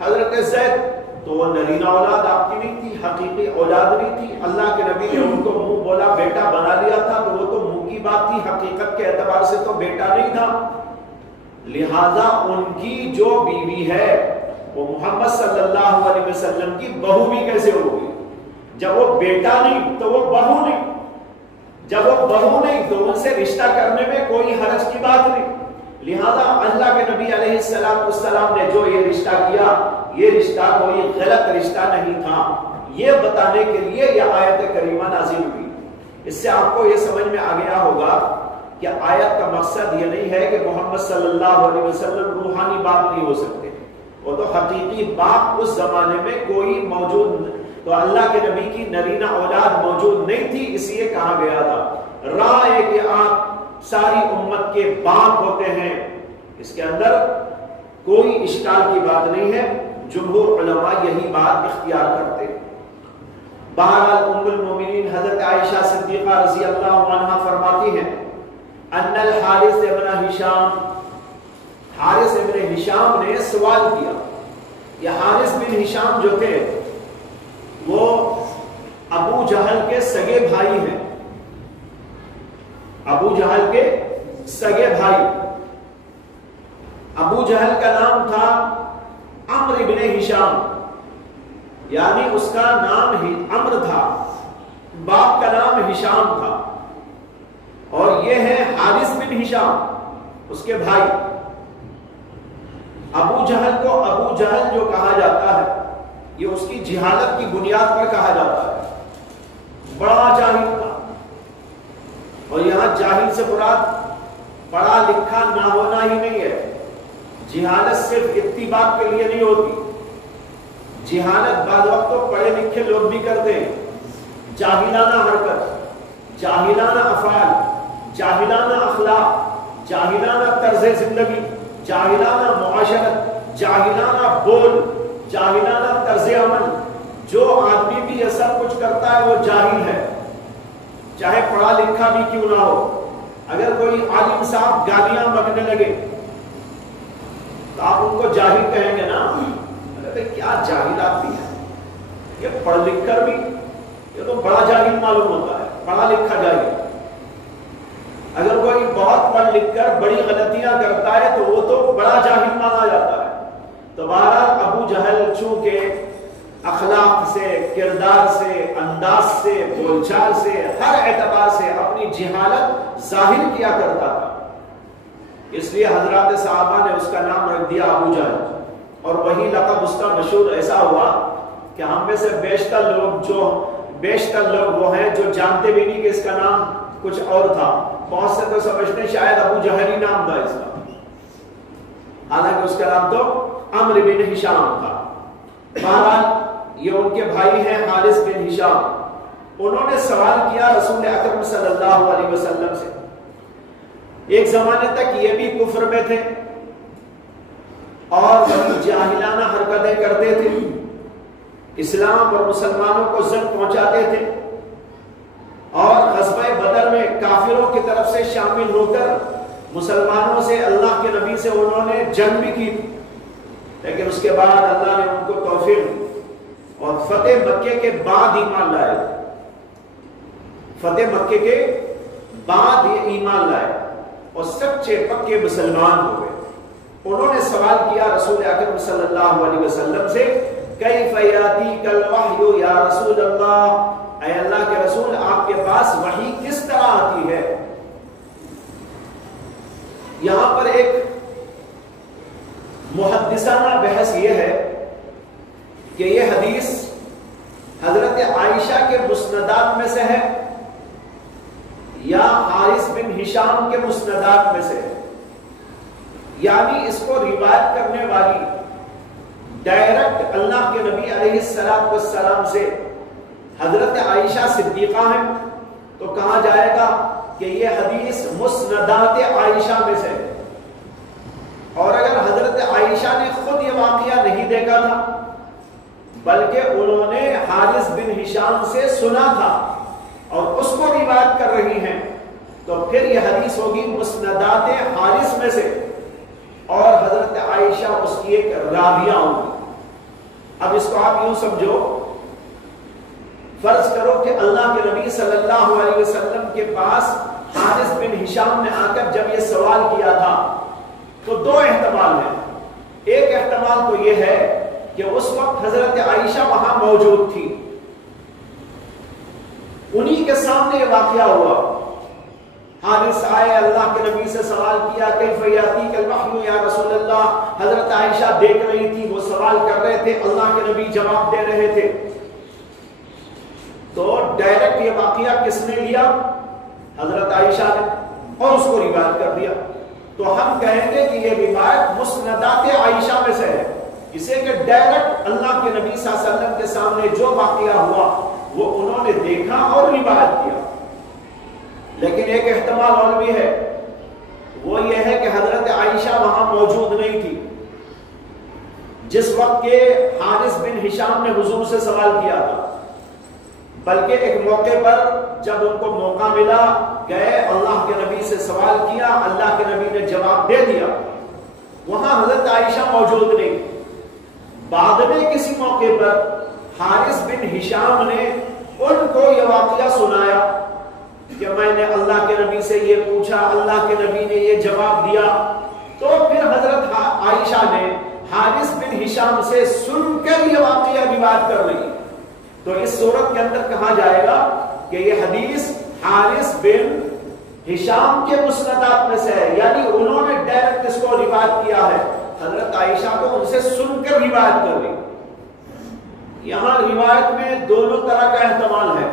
حضرت زید تو وہ نرینہ اولاد آپ کی نہیں تھی، حقیقی اولاد نہیں تھی. اللہ کے نبی نے ان کو منہ بولا بیٹا بنا لیا تھا، تو وہ تو منہ کی بات تھی، حقیقت کے اعتبار سے تو بیٹا نہیں تھا. لہذا ان کی جو بیوی ہے وہ محمد صلی اللہ علیہ وسلم کی بہو بھی کیسے ہوگی؟ جب وہ بیٹا نہیں تو وہ بہو نہیں، جب وہ بہو نہیں تو ان سے رشتہ کرنے میں کوئی حرج کی بات نہیں. لہذا اللہ کے نبی علیہ السلام نے جو یہ رشتہ کیا، یہ رشتہ کوئی غلط رشتہ نہیں تھا، یہ بتانے کے لیے یہ آیت کریمہ نازل ہوئی. اس سے آپ کو یہ سمجھ میں آ گیا ہوگا کہ آیت کا مقصد یہ نہیں ہے کہ محمد صلی اللہ علیہ وسلم روحانی باپ نہیں ہو سکتے، وہ تو حقیقی باپ اس زمانے میں کوئی موجود، تو اللہ کے نبی کی نرینہ اولاد موجود نہیں تھی، اس لیے کہا گیا تھا رائے کہ آپ ساری امت کے باپ ہوتے ہیں. اس کے اندر کوئی اشکال کی بات نہیں ہے، جمہور علماء یہی بات اختیار کرتے. بہرحال ام المومنین حضرت عائشہ صدیقہ رضی اللہ عنہا فرماتی ہیں ان الحارث ابن ہشام، حارث ابن ہشام نے سوال کیا. یہ حارث بن ہشام جو تھے وہ ابو جہل کے سگے بھائی ہیں، ابو جہل کے سگے بھائی. ابو جہل کا نام تھا عمرو بن ہشام، یعنی اس کا نام ہی عمرو تھا، باپ کا نام ہشام تھا، اور یہ ہے حارث بن ہشام اس کے بھائی. ابو جہل کو ابو جہل جو کہا جاتا ہے یہ اس کی جہالت کی بنیاد پر کہا جاتا ہے، بڑا جاہل تھا. اور یہاں جاہل سے مراد پڑھا لکھا نہ ہونا ہی نہیں ہے. جہالت صرف اتباع کے لیے نہیں ہوتی، جہالت بعض وقت تو پڑھے لکھے لوگ بھی کرتے ہیں. جاہلانہ حرکت، جاہلانہ افعال، جاہلانہ اخلاق، جاہلانہ طرز زندگی، جاہلانہ معاشرت، جاہلانہ بول، جاہلانہ طرز عمل. جو آدمی بھی یہ سب کچھ کرتا ہے وہ جاہل ہے، چاہے پڑھا لکھا بھی کیوں نہ ہو. اگر کوئی عالم صاحب گالیاں بکنے لگے تو آپ ان کو جاہل کہیں گے نا، کیا جاہل آتی ہے، یہ پڑھ لکھ کر بھی یہ تو بڑا جاہل معلوم ہوتا ہے، پڑھا لکھا جاہل. اگر کوئی بہت پڑھ لکھ کر بڑی غلطیاں کرتا ہے تو وہ تو بڑا جاہل مانا جاتا ہے. تو بہرحال ابو جہل چونکہ اخلاق سے، کردار سے، انداز سے، بول چال سے، ہر اعتبار سے اپنی جہالت ظاہر کیا کرتا تھا، اس لیے حضرات صحابہ نے اس کا نام رکھ دیا ابو جہل. اور وہی لقب اس کا مشہور ایسا ہوا کہ ہم میں سے بیشتر لوگ وہ ہیں جو جانتے بھی نہیں کہ اس کا نام کچھ اور تھا. بہت سے تو سمجھتے شاید ابو جہل ہی نام تھا اس کا، حالانکہ اس کا نام تو عمرو بن ہشام تھا. بہرحال یہ ان کے بھائی ہیں حارث بن ہشام. انہوں نے سوال کیا رسول اکرم صلی اللہ علیہ وسلم سے. ایک زمانے تک یہ بھی کفر میں تھے اور بڑی جاہلانہ حرکتیں کرتے تھے، اسلام اور مسلمانوں کو زن پہنچاتے تھے، اور غزوہ بدر میں کافروں کی طرف سے شامل ہو کر مسلمانوں سے، اللہ کے نبی سے انہوں نے جنگ بھی کی. لیکن اس کے بعد اللہ نے ان کو توفیق اور فتح مکے کے بعد ایمان لائے، فتح مکے کے بعد یہ ایمان لائے اور سچے پکے مسلمان ہو گئے. انہوں نے سوال کیا رسول اکرم صلی اللہ علیہ وسلم سے کیف یاتیک الوحی یا رسول اللہ، اے اللہ کے رسول آپ کے پاس وحی کس طرح آتی ہے. یہاں پر ایک محدثانہ بحث یہ ہے کہ یہ حدیث حضرت عائشہ کے مسندات میں سے ہے یا حارث بن ہشام کے مسندات میں سے ہے. یعنی اس کو روایت کرنے والی ڈائریکٹ اللہ کے نبی علیہ السلام سے حضرت عائشہ صدیقہ ہیں تو کہا جائے گا کہ یہ حدیث مسندات عائشہ میں سے ہے. اور اگر حضرت عائشہ نے خود یہ واقعہ نہیں دیکھا تھا بلکہ انہوں نے حارث بن ہشام سے سنا تھا اور اس کو روایت کر رہی ہیں تو پھر یہ حدیث ہوگی مسندات حارث میں سے اور حضرت عائشہ اس کی ایک راویہ ہوگی. اب اس کو آپ یوں سمجھو، فرض کرو کہ اللہ کے نبی صلی اللہ علیہ وسلم کے پاس حارث بن ہشام نے آ کر جب یہ سوال کیا تھا تو دو احتمال ہیں۔ ایک احتمال تو یہ ہے کہ اس وقت حضرت عائشہ وہاں موجود تھی، انہی کے سامنے یہ واقعہ ہوا، حارث آئے، اللہ کے نبی سے سوال کیا کیف یاتیک الوحی یا رسول اللہ، حضرت عائشہ دیکھ رہی تھی، وہ سوال کر رہے تھے، اللہ کے نبی جواب دے رہے تھے۔ تو ڈائریکٹ یہ واقعہ کس نے لیا؟ حضرت عائشہ نے، اور اس کو روایت کر دیا۔ تو ہم کہیں گے کہ یہ روایت مسندات عائشہ میں سے ہے، اسے کہ ڈائریکٹ اللہ کے نبی صلی اللہ علیہ وسلم کے سامنے جو واقعہ ہوا وہ انہوں نے دیکھا اور روایت کیا۔ لیکن ایک احتمال اور بھی ہے، وہ یہ ہے کہ حضرت عائشہ وہاں موجود نہیں تھی جس وقت کہ حارث بن ہشام نے حضور سے سوال کیا تھا، بلکہ ایک موقع پر جب ان کو موقع ملا گئے، اللہ کے نبی سے سوال کیا، اللہ کے نبی نے جواب دے دیا، وہاں حضرت عائشہ موجود نہیں۔ بعد میں کسی موقع پر حارث بن ہشام نے ان کو یہ واقعہ سنایا کہ میں نے اللہ کے نبی سے یہ پوچھا، اللہ کے نبی نے یہ جواب دیا، تو پھر حضرت عائشہ نے حارث بن ہشام سے سن کر یہ واقعہ روایت کر رہی۔ تو اس صورت کے اندر کہا جائے گا کہ یہ حدیث حارث بن ہشام کے مسندات میں سے ہے، یعنی انہوں نے ڈائریکٹ اس کو روایت کیا ہے، حضرت عائشہ کو ان سے سن کر روایت کر رہی۔ یہاں روایت میں دونوں طرح کا احتمال ہے،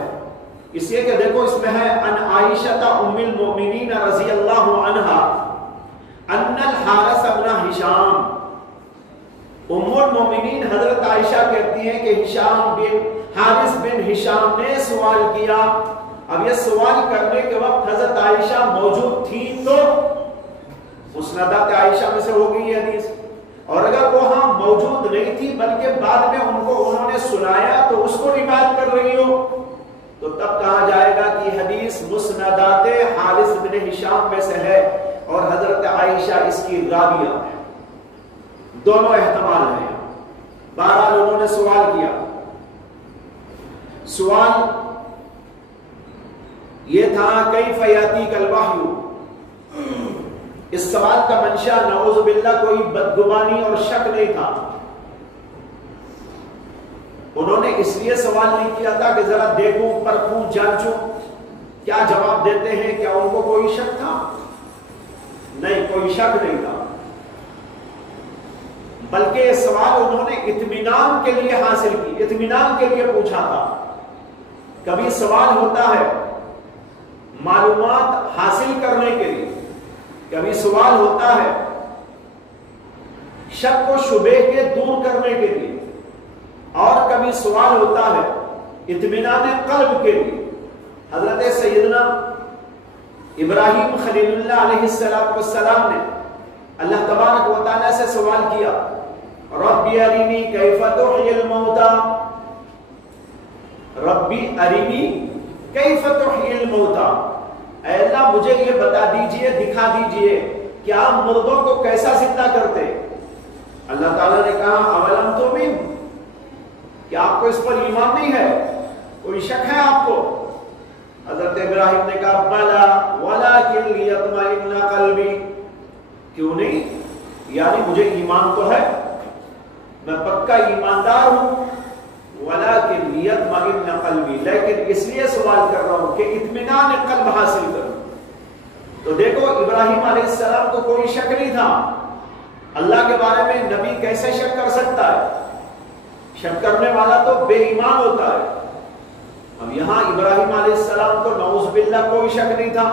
اس لیے کہ دیکھو اس میں ہے ان عائشہ ام المؤمنین رضی اللہ عنہا ان الحارث بن ہشام، ام المؤمنین حضرت عائشہ کہتی ہیں کہ حارث بن ہشام نے سوال کیا۔ اب یہ سوال کرنے کے وقت حضرت عائشہ موجود تھی تو مسندات عائشہ میں سے ہو گئی یہ حدیث، اور اگر وہ ہاں موجود نہیں تھی بلکہ بعد میں ان کو انہوں نے سنایا تو اس کو روایت کر رہی ہو، تو تب کہا جائے گا کہ حدیث مسندات حارث بن ہشام میں سے ہے اور حضرت عائشہ اس کی راویہ ہے۔ دونوں احتمال ہیں۔ بہرحال انہوں نے سوال کیا، سوال یہ تھا کیف یاتیک الوحی، اس سوال کا منشا نعوذ باللہ کوئی بدگمانی اور شک نہیں تھا، انہوں نے اس لیے سوال نہیں کیا تھا کہ ذرا دیکھوں پرکھوں جانچوں کیا جواب دیتے ہیں، کیا ان کو کوئی شک تھا؟ نہیں، کوئی شک نہیں تھا، بلکہ یہ سوال انہوں نے اطمینان کے لیے حاصل کی، اطمینان کے لیے پوچھا تھا۔ کبھی سوال ہوتا ہے معلومات حاصل کرنے کے لیے، کبھی سوال ہوتا ہے شک و شبہ کے دور کرنے کے لیے، اور کبھی سوال ہوتا ہے اطمینان قلب کے لیے۔ حضرت سیدنا ابراہیم خلیل اللہ علیہ السلام نے اللہ تبارک و تعالیٰ سے سوال کیا، ربی ارینی کیف تحیی الموتى، ربی ارینی کیف تحیی الموتى، اے اللہ مجھے یہ بتا دیجئے، دکھا دیجئے کہ آپ مردوں کو کیسا زندہ کرتے۔ اللہ تعالیٰ نے کہا اولم تؤمن، کیا آپ کو اس پر ایمان نہیں ہے، کوئی شک ہے آپ کو؟ حضرت ابراہیم نے کہا بلا ولکن لیطمئن قلبی، کیوں نہیں، یعنی مجھے ایمان تو ہے، میں پکا ایماندار ہوں، ولیکن لیطمئن قلبی، لیکن اس لیے سوال کر رہا ہوں کہ اطمینان قلب حاصل کروں۔ تو دیکھو ابراہیم علیہ السلام کو کوئی شک نہیں تھا، اللہ کے بارے میں نبی کیسے شک کر سکتا ہے؟ شک کرنے والا تو بے ایمان ہوتا ہے۔ اب یہاں ابراہیم علیہ السلام کو نعوذ باللہ کوئی شک نہیں تھا،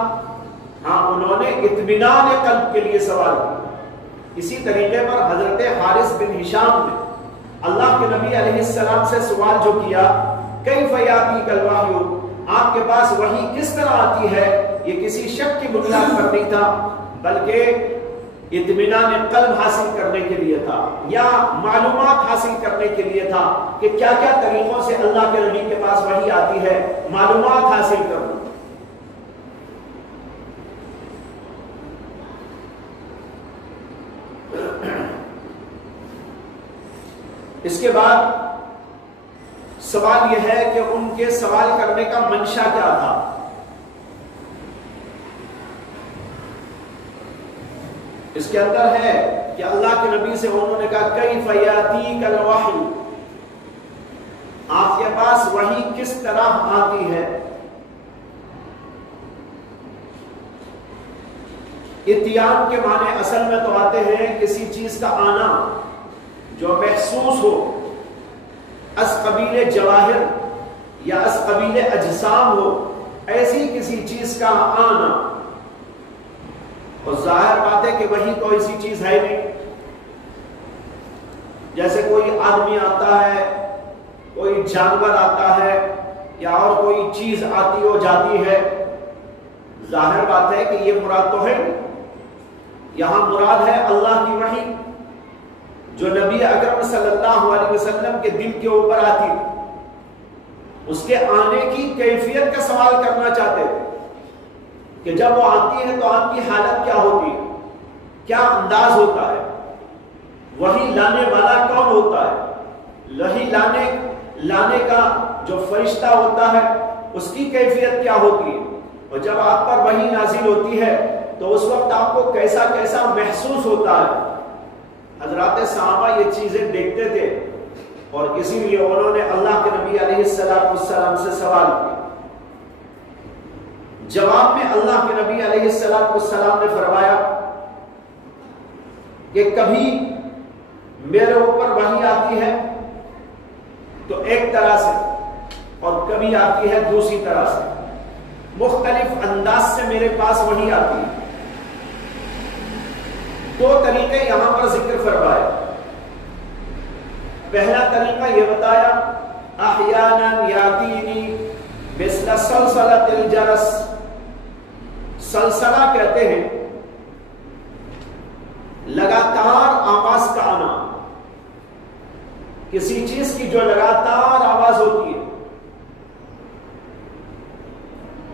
ہاں انہوں نے اطمینان قلب کے لیے سوال کیا۔ اسی طریقے پر حضرت حارث بن ہشام نے اللہ کے نبی علیہ السلام سے سوال جو کیا کیف یاتیک الوحی، آپ کے پاس وحی کس طرح آتی ہے، یہ کسی شک کی بنیاد پر نہیں تھا بلکہ اطمینان قلب حاصل کرنے کے لیے تھا، یا معلومات حاصل کرنے کے لیے تھا کہ کیا کیا طریقوں سے اللہ کے نبی کے پاس وحی آتی ہے، معلومات حاصل کرنا۔ اس کے بعد سوال یہ ہے کہ ان کے سوال کرنے کا منشا کیا تھا؟ اس کے اندر ہے کہ اللہ کے نبی سے انہوں نے کہا کیف یاتیک الوحی، آپ کے پاس وحی کس طرح آتی ہے؟ اتیان کے معنی اصل میں تو آتے ہیں کسی چیز کا آنا جو محسوس ہو، از قبیل جواہر یا از قبیل اجسام ہو، ایسی کسی چیز کا آنا. اور ظاہر بات ہے کہ وہی تو ایسی چیز ہے نہیں. جیسے کوئی آدمی آتا ہے، کوئی جانور آتا ہے، یا اور کوئی چیز آتی ہو جاتی ہے، ظاہر بات ہے کہ یہ مراد تو ہے. یہاں مراد ہے اللہ کی وحی جو نبی اکرم صلی اللہ علیہ وسلم کے دل کے اوپر آتی، اس کے آنے کی کیفیت کا سوال کرنا چاہتے تھے کہ جب وہ آتی ہے تو آپ کی حالت کیا ہوتی ہے، کیا انداز ہوتا ہے، وحی لانے والا کون ہوتا ہے، وحی لانے کا جو فرشتہ ہوتا ہے اس کی کیفیت کیا ہوتی ہے، اور جب آپ پر وحی نازل ہوتی ہے تو اس وقت آپ کو کیسا کیسا محسوس ہوتا ہے. حضرات صحابہ یہ چیزیں دیکھتے تھے اور اسی لیے انہوں نے اللہ کے نبی علیہ السلام سے سوال کیا. جواب میں اللہ کے نبی علیہ السلام نے فرمایا کہ کبھی میرے اوپر وحی آتی ہے تو ایک طرح سے اور کبھی آتی ہے دوسری طرح سے، مختلف انداز سے میرے پاس وحی آتی ہے. دو طریقے یہاں پر ذکر فرمائے. پہلا طریقہ یہ بتایا احیانا یاتینی مثل سلسلۃ الجرس. سلسلہ کہتے ہیں لگاتار آواز کا آنا، کسی چیز کی جو لگاتار آواز ہوتی ہے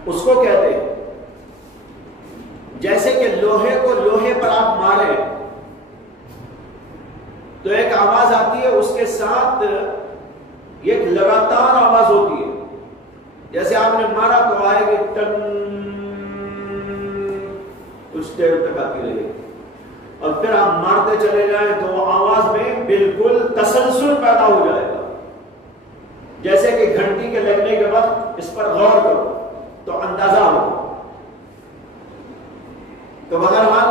اس کو کہتے ہیں. جیسے کہ لوہے کو لوہے پر آپ مارے تو ایک آواز آتی ہے، اس کے ساتھ ایک لگاتار آواز ہوتی ہے. جیسے آپ نے مارا تو آئے گی ٹن، کچھ دیر تک آتی رہے گی، اور پھر آپ مارتے چلے جائیں تو وہ آواز میں بالکل تسلسل پیدا ہو جائے گا. جیسے کہ گھنٹی کے لگنے کے وقت اس پر غور کرو تو اندازہ ہو. تو بہرحال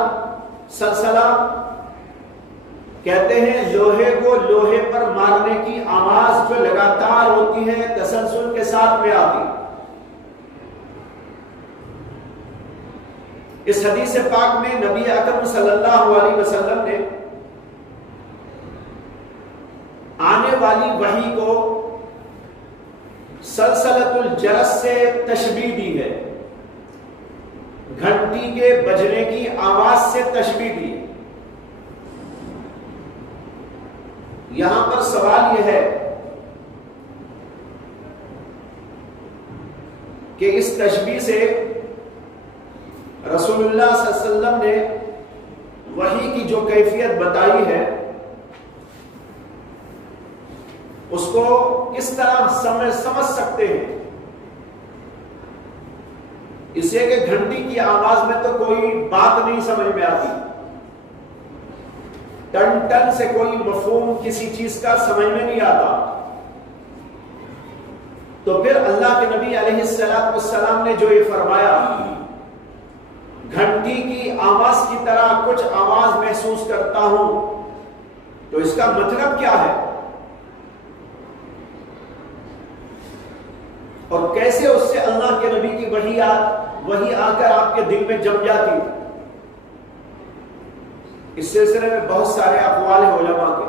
سلسلہ کہتے ہیں لوہے کو لوہے پر مارنے کی آواز جو لگاتار ہوتی ہے، تسلسل کے ساتھ میں آتی. اس حدیث پاک میں نبی اکرم صلی اللہ علیہ وسلم نے آنے والی وحی کو سلسلۃ الجرس سے تشبیہ دی ہے، گھنٹی کے بجنے کی آواز سے تشبیہ دی. یہاں پر سوال یہ ہے کہ اس تشبیہ سے رسول اللہ صلی اللہ علیہ وسلم نے وحی کی جو کیفیت بتائی ہے اس کو کس طرح سمجھ سکتے ہیں. اسے کہ گھنٹی کی آواز میں تو کوئی بات نہیں سمجھ میں آتی، ٹن ٹن سے کوئی مفہوم کسی چیز کا سمجھ میں نہیں آتا. تو پھر اللہ کے نبی علیہ السلام نے جو یہ فرمایا گھنٹی کی آواز کی طرح کچھ آواز محسوس کرتا ہوں، تو اس کا مطلب کیا ہے اور کیسے اس سے اللہ کے نبی کی وحی آ کر آپ کے دل میں جم جاتی. اس سلسلے میں بہت سارے اقوال ہیں علماء کے.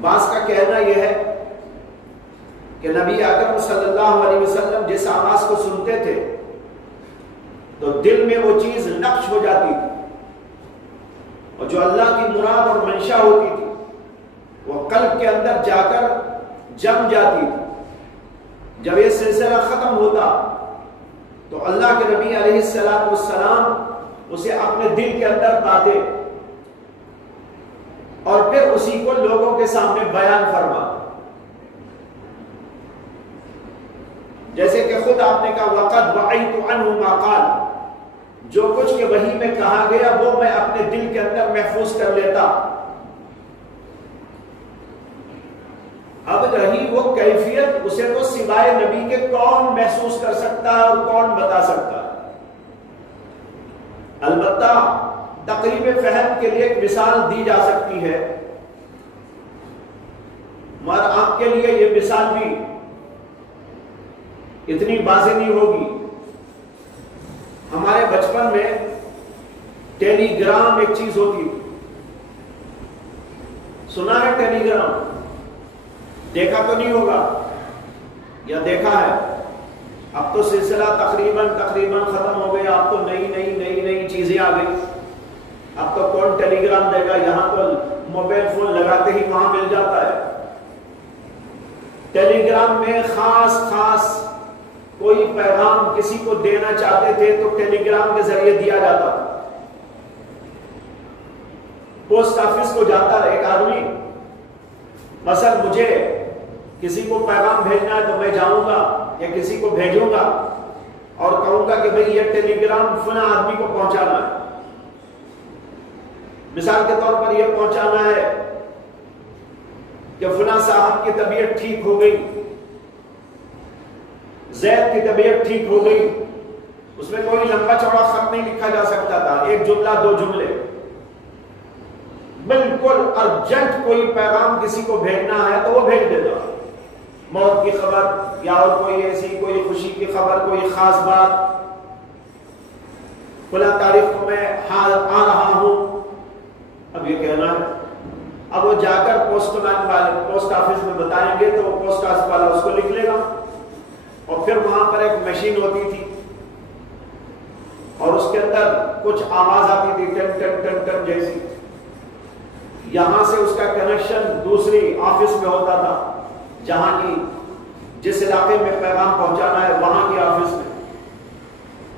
بعض کا کہنا یہ ہے کہ نبی اکرم صلی اللہ علیہ وسلم جس آواز کو سنتے تھے تو دل میں وہ چیز نقش ہو جاتی تھی، اور جو اللہ کی مراد اور منشا ہوتی تھی وہ قلب کے اندر جا کر جم جاتی تھی. جب یہ سلسلہ ختم ہوتا تو اللہ کے نبی علیہ السلام اسے اپنے دل کے اندر پاتے اور پھر اسی کو لوگوں کے سامنے بیان فرما. جیسے کہ خود آپ نے کہا وَقَدْ وَعَيْتُ عَنْهُ مَا قَالَ، جو کچھ کہ وحی میں کہا گیا وہ میں اپنے دل کے اندر محفوظ کر لیتا۔ اب رہی وہ کیفیت، اسے تو سوائے نبی کے کون محسوس کر سکتا ہے اور کون بتا سکتا ہے۔ البتہ تقریب فہم کے لیے ایک مثال دی جا سکتی ہے، مگر آپ کے لیے یہ مثال بھی اتنی واضح نہیں ہوگی۔ ہمارے بچپن میں ٹیلی گرام ایک چیز ہوتی، سنا ہے ٹیلی گرام؟ دیکھا تو نہیں ہوگا یا دیکھا ہے؟ اب تو سلسلہ تقریباً ختم ہو گیا، اب تو نئی چیزیں آ گئی۔ اب تو کون ٹیلی گرام دے گا، یہاں تو موبائل فون لگاتے ہی وہاں مل جاتا ہے۔ ٹیلی گرام میں خاص کوئی پیغام کسی کو دینا چاہتے تھے تو ٹیلی گرام کے ذریعے دیا جاتا تھا۔ پوسٹ آفس کو جاتا ایک آدمی، مثلا مجھے کسی کو پیغام بھیجنا ہے تو میں جاؤں گا یا کسی کو بھیجوں گا اور کہوں گا کہ بھئی یہ ٹیلی گرام فلاں آدمی کو پہنچانا ہے۔ مثال کے طور پر یہ پہنچانا ہے کہ فلاں صاحب کی طبیعت ٹھیک ہو گئی، زید کی طبیعت ٹھیک ہو گئی۔ اس میں کوئی لمبا چوڑا خط نہیں لکھا جا سکتا تھا، ایک جملہ 2 جملے، بالکل ارجنٹ کوئی پیغام کسی کو بھیجنا ہے تو وہ بھیج دیتا۔ موت کی خبر یا اور کوئی ایسی کوئی خوشی کی خبر، کوئی خاص بات، فلاں تاریخ کو میں آ رہا ہوں، اب یہ کہنا ہے۔ اب وہ جا کر پوسٹ مین والے پوسٹ آفس میں بتائیں گے تو وہ پوسٹ آفس والا اس کو لکھ لے گا، اور پھر وہاں پر ایک مشین ہوتی تھی اور اس کے اندر کچھ آواز آتی تھی ٹن ٹن ٹن ٹن جیسی۔ یہاں سے اس کا کنیکشن دوسری آفس میں ہوتا تھا، جہاں کی جس علاقے میں پیغام پہنچانا ہے وہاں کی آفس میں،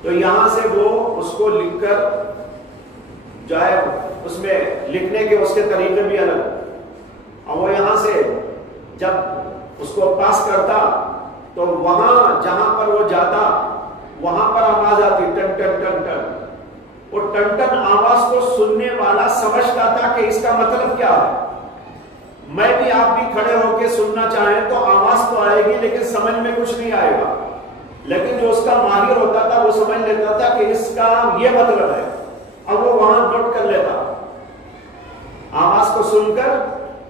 تو یہاں سے وہ اس کو لکھ کر جو ہے اس میں لکھنے کے اس کے طریقے بھی الگ، اور وہ یہاں سے جب اس کو پاس کرتا تو وہاں جہاں پر وہ جاتا وہاں پر آواز آتی ٹن ٹن ٹن ٹن۔ وہ ٹن ٹن آواز کو سننے والا سمجھتا تھا کہ اس کا مطلب کیا ہے۔ میں بھی آپ بھی کھڑے ہو کے سننا چاہیں تو آواز تو آئے گی لیکن سمجھ میں کچھ نہیں آئے گا، لیکن جو اس کا ماہر ہوتا تھا وہ سمجھ لیتا تھا کہ اس کا یہ مطلب ہے، اب وہ وہاں نوٹ کر لیتا، آواز کو سن کر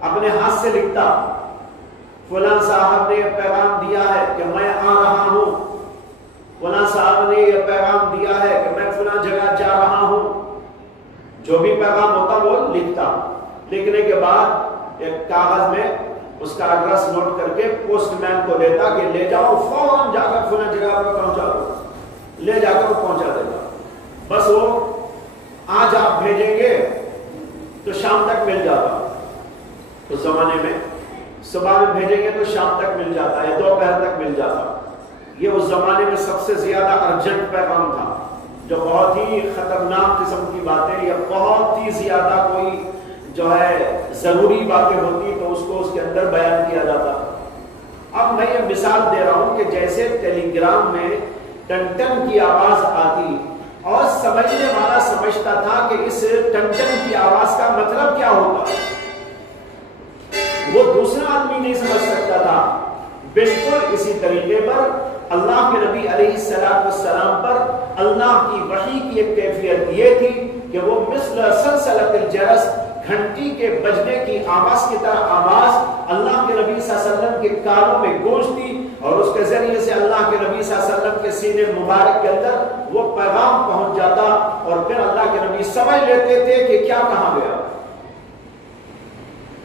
اپنے ہاتھ سے لکھتا، فلاں صاحب نے یہ پیغام دیا ہے کہ میں آ رہا ہوں، فلاں صاحب نے یہ پیغام دیا ہے کہ میں فلاں جگہ جا رہا ہوں۔ جو بھی پیغام ہوتا وہ لکھتا، لکھنے کے بعد ایک کاغذ میں اس کا ایڈریس نوٹ کر کے پوسٹ مین کو دیتا کہ لے جاؤ، فوراً جا کر فلاں جگہ پر پہنچا دو، لے جا کر وہ پہنچا دیتا۔ بس وہ آج آپ بھیجیں گے تو شام تک مل جاتا، اس زمانے میں صبح میں بھیجیں گے تو شام تک مل جاتا یا دوپہر تک مل جاتا۔ یہ اس زمانے میں سب سے زیادہ ارجنٹ پیغام تھا، جو بہت ہی خطرناک قسم کی باتیں یا بہت ہی زیادہ کوئی جو ہے ضروری باتیں ہوتی تو اس کو اس کے اندر بیان کیا جاتا۔ اب میں یہ مثال دے رہا ہوں کہ جیسے ٹیلی گرام میں ٹن ٹن کی آواز آتی اور سمجھنے والا سمجھتا تھا کہ اس ٹن ٹن کی آواز کا مطلب کیا ہوتا، وہ دوسرا آدمی نہیں سمجھ سکتا تھا۔ بالکل اسی طریقے پر اللہ کے نبی علیہ السلام پر اللہ کی وحی کی ایک کیفیت یہ تھی کہ وہ مثل سلسلۃ الجرس، گھنٹی کے بجنے کی آواز کی طرح آواز اللہ کے نبی صلی اللہ علیہ وسلم کے کانوں میں گونجتی، اور اس کے ذریعے سے اللہ کے نبی صلی اللہ علیہ وسلم کے سینے مبارک کے اندر وہ پیغام پہنچ جاتا، اور پھر اللہ کے نبی سمجھ لیتے تھے کہ کیا کہا گیا۔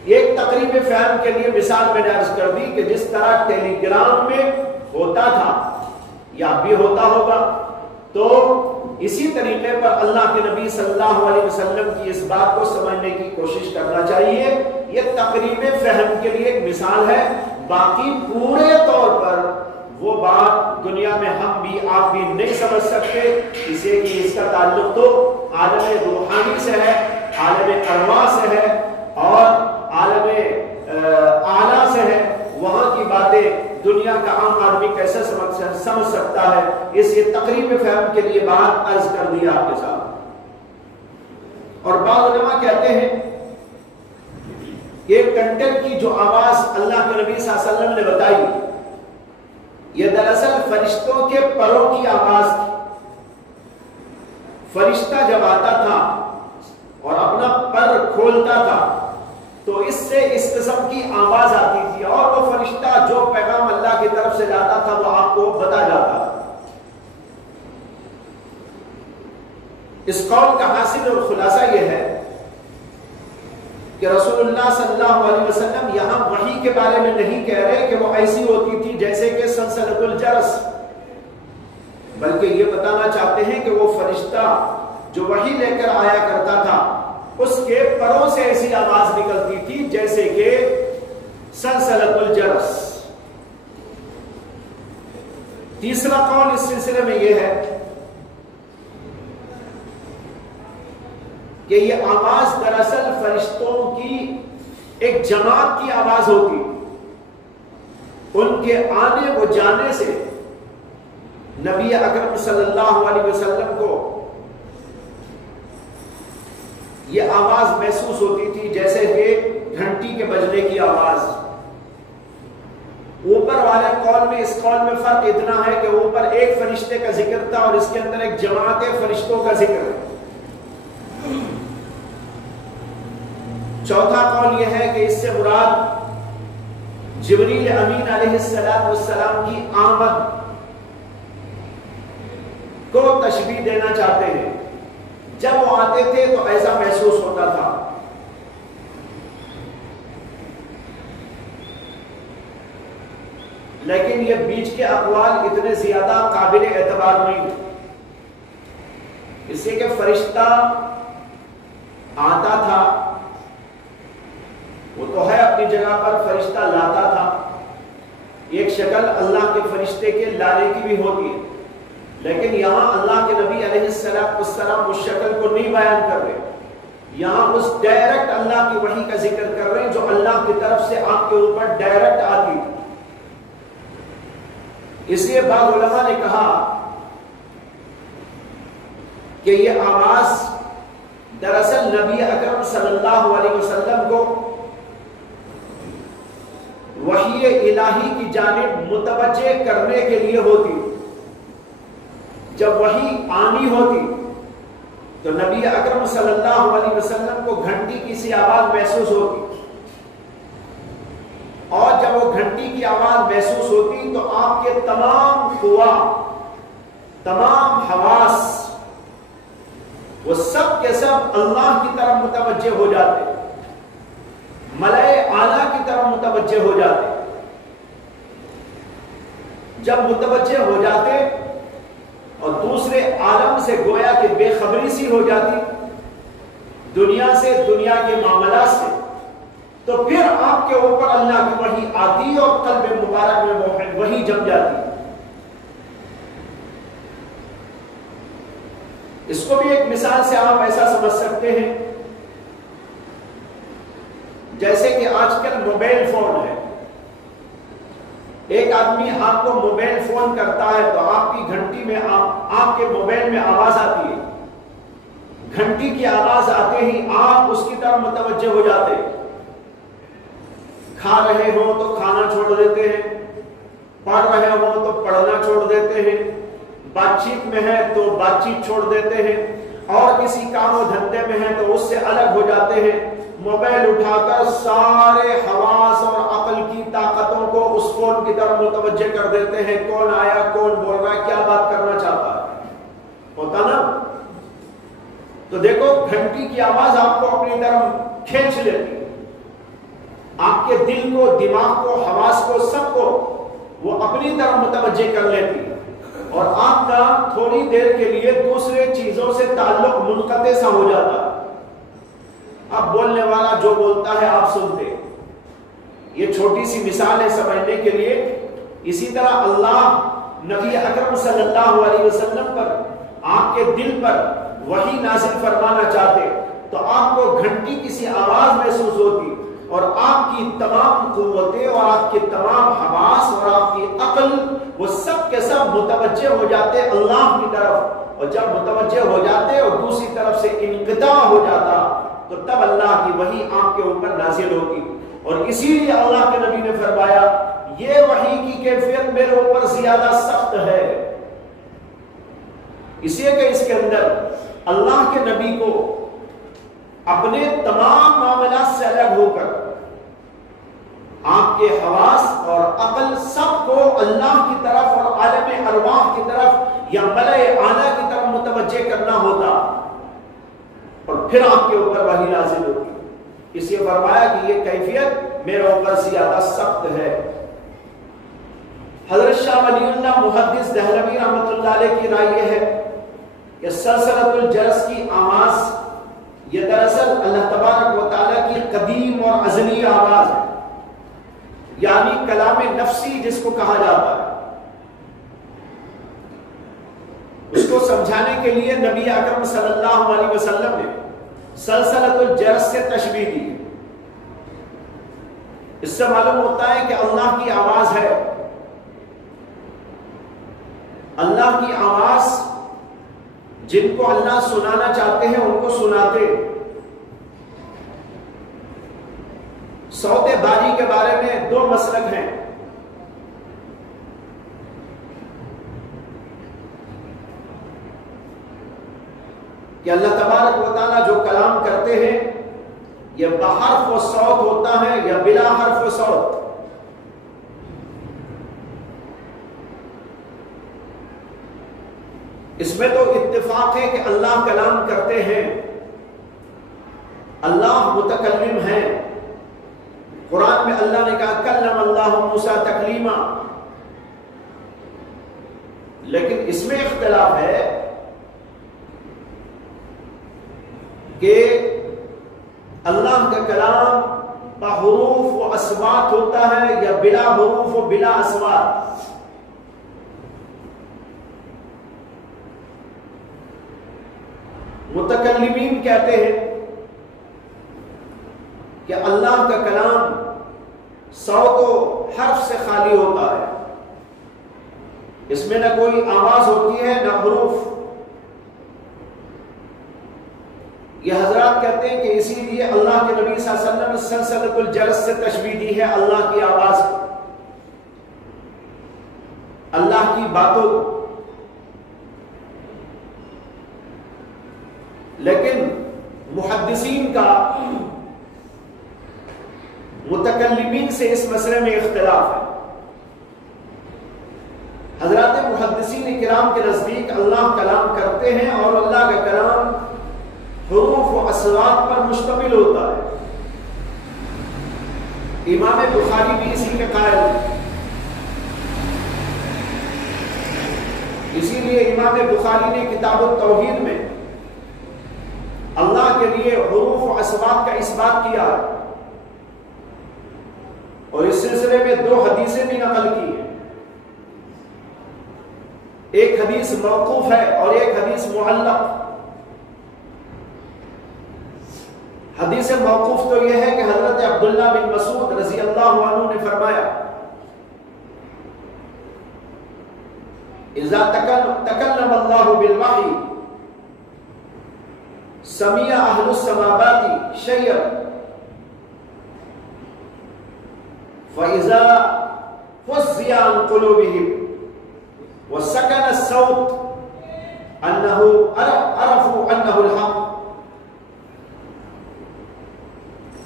ایک تقریب فہم کے لیے مثال میں نے عرض کر دی کہ جس طرح ٹیلی گرام میں ہوتا تھا یا بھی ہوتا ہوگا، تو اسی طریقے پر اللہ کے نبی صلی اللہ علیہ وسلم کی اس بات کو سمجھنے کی کوشش کرنا چاہیے۔ یہ تقریب فہم کے لیے ایک مثال ہے، باقی پورے طور پر وہ بات دنیا میں ہم بھی آپ بھی نہیں سمجھ سکتے، اسے کہ اس کا تعلق تو عالم روحانی سے ہے، عالم ارواح سے ہے اور عالم اعلیٰ سے ہے۔ وہاں کی باتیں دنیا دنیا کا عام آدمی کیسے سمجھ سکتا ہے، اس یہ تقریب فہم کے لیے بات عرض کر دی آپ کے ساتھ۔ اور بعض علماء کہتے ہیں کہ کنٹن کی جو آواز اللہ کے نبی صلی اللہ علیہ وسلم نے بتائی، یہ دراصل فرشتوں کے پروں کی آواز تھی۔ فرشتہ جب آتا تھا اور اپنا پر کھولتا تھا تو اس سے اس قسم کی آواز آتی تھی، اور وہ فرشتہ جو پیغام اللہ کی طرف سے لاتا تھا وہ آپ کو بتا جاتا تھا۔ اس قول کا حاصل اور خلاصہ یہ ہے کہ رسول اللہ صلی اللہ علیہ وسلم یہاں وحی کے بارے میں نہیں کہہ رہے کہ وہ ایسی ہوتی تھی جیسے کہ سلسلۃ الجرس، بلکہ یہ بتانا چاہتے ہیں کہ وہ فرشتہ جو وحی لے کر آیا کرتا تھا اس کے پروں سے ایسی آواز نکلتی تھی جیسے کہ سلسلۃ الجرس۔ تیسرا قول اس سلسلے میں یہ ہے کہ یہ آواز دراصل فرشتوں کی ایک جماعت کی آواز ہوتی، ان کے آنے و جانے سے نبی اکرم صلی اللہ علیہ وسلم کو یہ آواز محسوس ہوتی تھی جیسے کہ گھنٹی کے بجنے کی آواز۔ اوپر والے قول میں اس قول میں فرق اتنا ہے کہ اوپر ایک فرشتے کا ذکر تھا اور اس کے اندر ایک جماعت فرشتوں کا ذکر ہے۔ چوتھا قول یہ ہے کہ اس سے مراد جبریل امین علیہ السلام کی آمد کو تشبیہ دینا چاہتے ہیں، جب وہ آتے تھے تو ایسا محسوس ہوتا تھا۔ لیکن یہ بیچ کے اقوال اتنے زیادہ قابل اعتبار نہیں، اس لیے کہ فرشتہ آتا تھا، وہ تو ہے اپنی جگہ پر، فرشتہ لاتا تھا، ایک شکل اللہ کے فرشتے کے لانے کی بھی ہوتی ہے، لیکن یہاں اللہ کے نبی علیہ السلام اس شکل کو نہیں بیان کر رہے، یہاں اس ڈائریکٹ اللہ کی وحی کا ذکر کر رہے ہیں جو اللہ کی طرف سے آپ کے اوپر ڈائریکٹ آتی۔ اس لیے بعض علماء نے کہا کہ یہ آواز دراصل نبی اکرم صلی اللہ علیہ وسلم کو وحی الہی کی جانب متوجہ کرنے کے لیے ہوتی۔ جب وحی آنی ہوتی تو نبی اکرم صلی اللہ علیہ وسلم کو گھنٹی کی سی آواز محسوس ہوتی، اور جب وہ گھنٹی کی آواز محسوس ہوتی تو آپ کے تمام قوا، تمام حواس، وہ سب کے سب اللہ کی طرف متوجہ ہو جاتے، ملائے اعلیٰ کی طرف متوجہ ہو جاتے۔ جب متوجہ ہو جاتے اور دوسرے عالم سے گویا کہ بے خبری سی ہو جاتی، دنیا سے، دنیا کے معاملات سے، تو پھر آپ کے اوپر اللہ کی وحی آتی اور قلب مبارک میں وحی جم جاتی۔ اس کو بھی ایک مثال سے آپ ایسا سمجھ سکتے ہیں جیسے کہ آج کل موبائل فون ہے، ایک آدمی آپ کو موبائل فون کرتا ہے تو آپ کی گھنٹی میں آپ کے موبائل میں آواز آتی ہے، گھنٹی کی آواز آتے ہی آپ اس کی طرف متوجہ ہو جاتے، کھا رہے ہوں تو کھانا چھوڑ دیتے ہیں، پڑھ رہے ہوں تو پڑھنا چھوڑ دیتے ہیں، بات چیت میں ہے تو بات چیت چھوڑ دیتے ہیں، اور کسی کام و دھندے میں ہے تو اس سے الگ ہو جاتے ہیں، موبائل اٹھا کر سارے حواس اور عقل کی طاقتوں کو اس فون کی طرف متوجہ کر دیتے ہیں، کون آیا، کون بول رہا ہے، کیا بات کرنا چاہتا ہے، ہوتا نا؟ تو دیکھو گھنٹی کی آواز آپ کو اپنی طرف کھینچ لیتی، آپ کے دل کو، دماغ کو، حواس کو، سب کو وہ اپنی طرف متوجہ کر لیتی، اور آپ کا تھوڑی دیر کے لیے دوسرے چیزوں سے تعلق منقطع سا ہو جاتا۔ اب بولنے والا جو بولتا ہے آپ سنتے، یہ چھوٹی سی مثال ہے سمجھنے کے لیے۔ اسی طرح اللہ نبی اکرم صلی اللہ علیہ وسلم پر، آپ کے دل پر وحی نازل فرمانا چاہتے تو آپ کو گھنٹی کسی آواز محسوس ہوتی، اور آپ کی تمام قوتیں اور آپ کے تمام حواس اور آپ کی عقل وہ سب کے سب متوجہ ہو جاتے اللہ کی طرف، اور جب متوجہ ہو جاتے اور دوسری طرف سے انقطاع ہو جاتا تو تب اللہ کی وحی آپ کے اوپر نازل ہوگی۔ اور اسی لیے اللہ کے نبی نے فرمایا یہ وحی کی کیفیت میرے اوپر زیادہ سخت ہے، اس لیے کہ اس کے اندر اللہ کے نبی کو اپنے تمام معاملات سے الگ ہو کر آپ کے حواس اور عقل سب کو اللہ کی طرف اور عالم ارواح کی طرف یا ملائے اعلیٰ کی طرف متوجہ کرنا ہوتا، اور پھر آپ کے اوپر وحی نازل ہوگی۔ اس لیے فرمایا کہ یہ کیفیت میرے اوپر زیادہ سخت ہے۔ حضرت شاہ ولی اللہ محدث دہلوی رحمۃ اللہ علیہ کی رائے یہ ہے کہ سلسلۃ الجرس کی آواز یہ دراصل اللہ تبارک و تعالیٰ کی قدیم اور ازلی آواز ہے، یعنی کلام نفسی جس کو کہا جاتا ہے۔ اس کو سمجھانے کے لیے نبی اکرم صلی اللہ علیہ وسلم نے سلسلۃ الجرس سے تشبیہ دی۔ اس سے معلوم ہوتا ہے کہ اللہ کی آواز ہے، اللہ کی آواز جن کو اللہ سنانا چاہتے ہیں ان کو سناتے۔ صوت باری کے بارے میں دو مسلک ہیں، کہ اللہ تبارک و تعالیٰ جو کلام کرتے ہیں یہ بحرف و صوت ہوتا ہے یا بلا حرف و صوت۔ اس میں تو اتفاق ہے کہ اللہ کلام کرتے ہیں، اللہ متکلم ہے۔ قرآن میں اللہ نے کہا کلم اللہ موسیٰ تکلیما، لیکن اس میں اختلاف ہے کہ اللہ کا کلام بحروف و اصوات ہوتا ہے یا بلا حروف و بلا اصوات۔ متکلمین کہتے ہیں کہ اللہ کا کلام صوت و حرف سے خالی ہوتا ہے، اس میں نہ کوئی آواز ہوتی ہے نہ حروف۔ یہ حضرات کہتے ہیں کہ اسی لیے اللہ کے نبی صلی اللہ علیہ وسلم نے سلسلۃ الجرس سے تشبیہ دی ہے اللہ کی آواز کو، اللہ کی باتوں کو۔ لیکن محدثین کا متکلمین سے اس مسئلے میں اختلاف ہے۔ حضرات محدثین کرام کے نزدیک اللہ کلام کرتے ہیں اور اللہ کا کلام حروف و اصوات پر مشتمل ہوتا ہے۔ امام بخاری بھی اسی کے قائل ہیں، اسی لیے امام بخاری نے کتاب التوحید میں اللہ کے لیے حروف و اصوات کا اثبات کیا ہے، اور اس سلسلے میں دو حدیثیں بھی نقل کی ہیں، ایک حدیث موقوف ہے اور ایک حدیث معلق۔ حدیث موقوف تو یہ ہے کہ حضرت عبداللہ بن مسعود رضی اللہ عنہ نے فرمایا اذا تکلم اللہ بالوحی سمع اہل السماوات شیئا فاذا فزع عن قلوبهم وسكن الصوت انه عرفوا انه الحق۔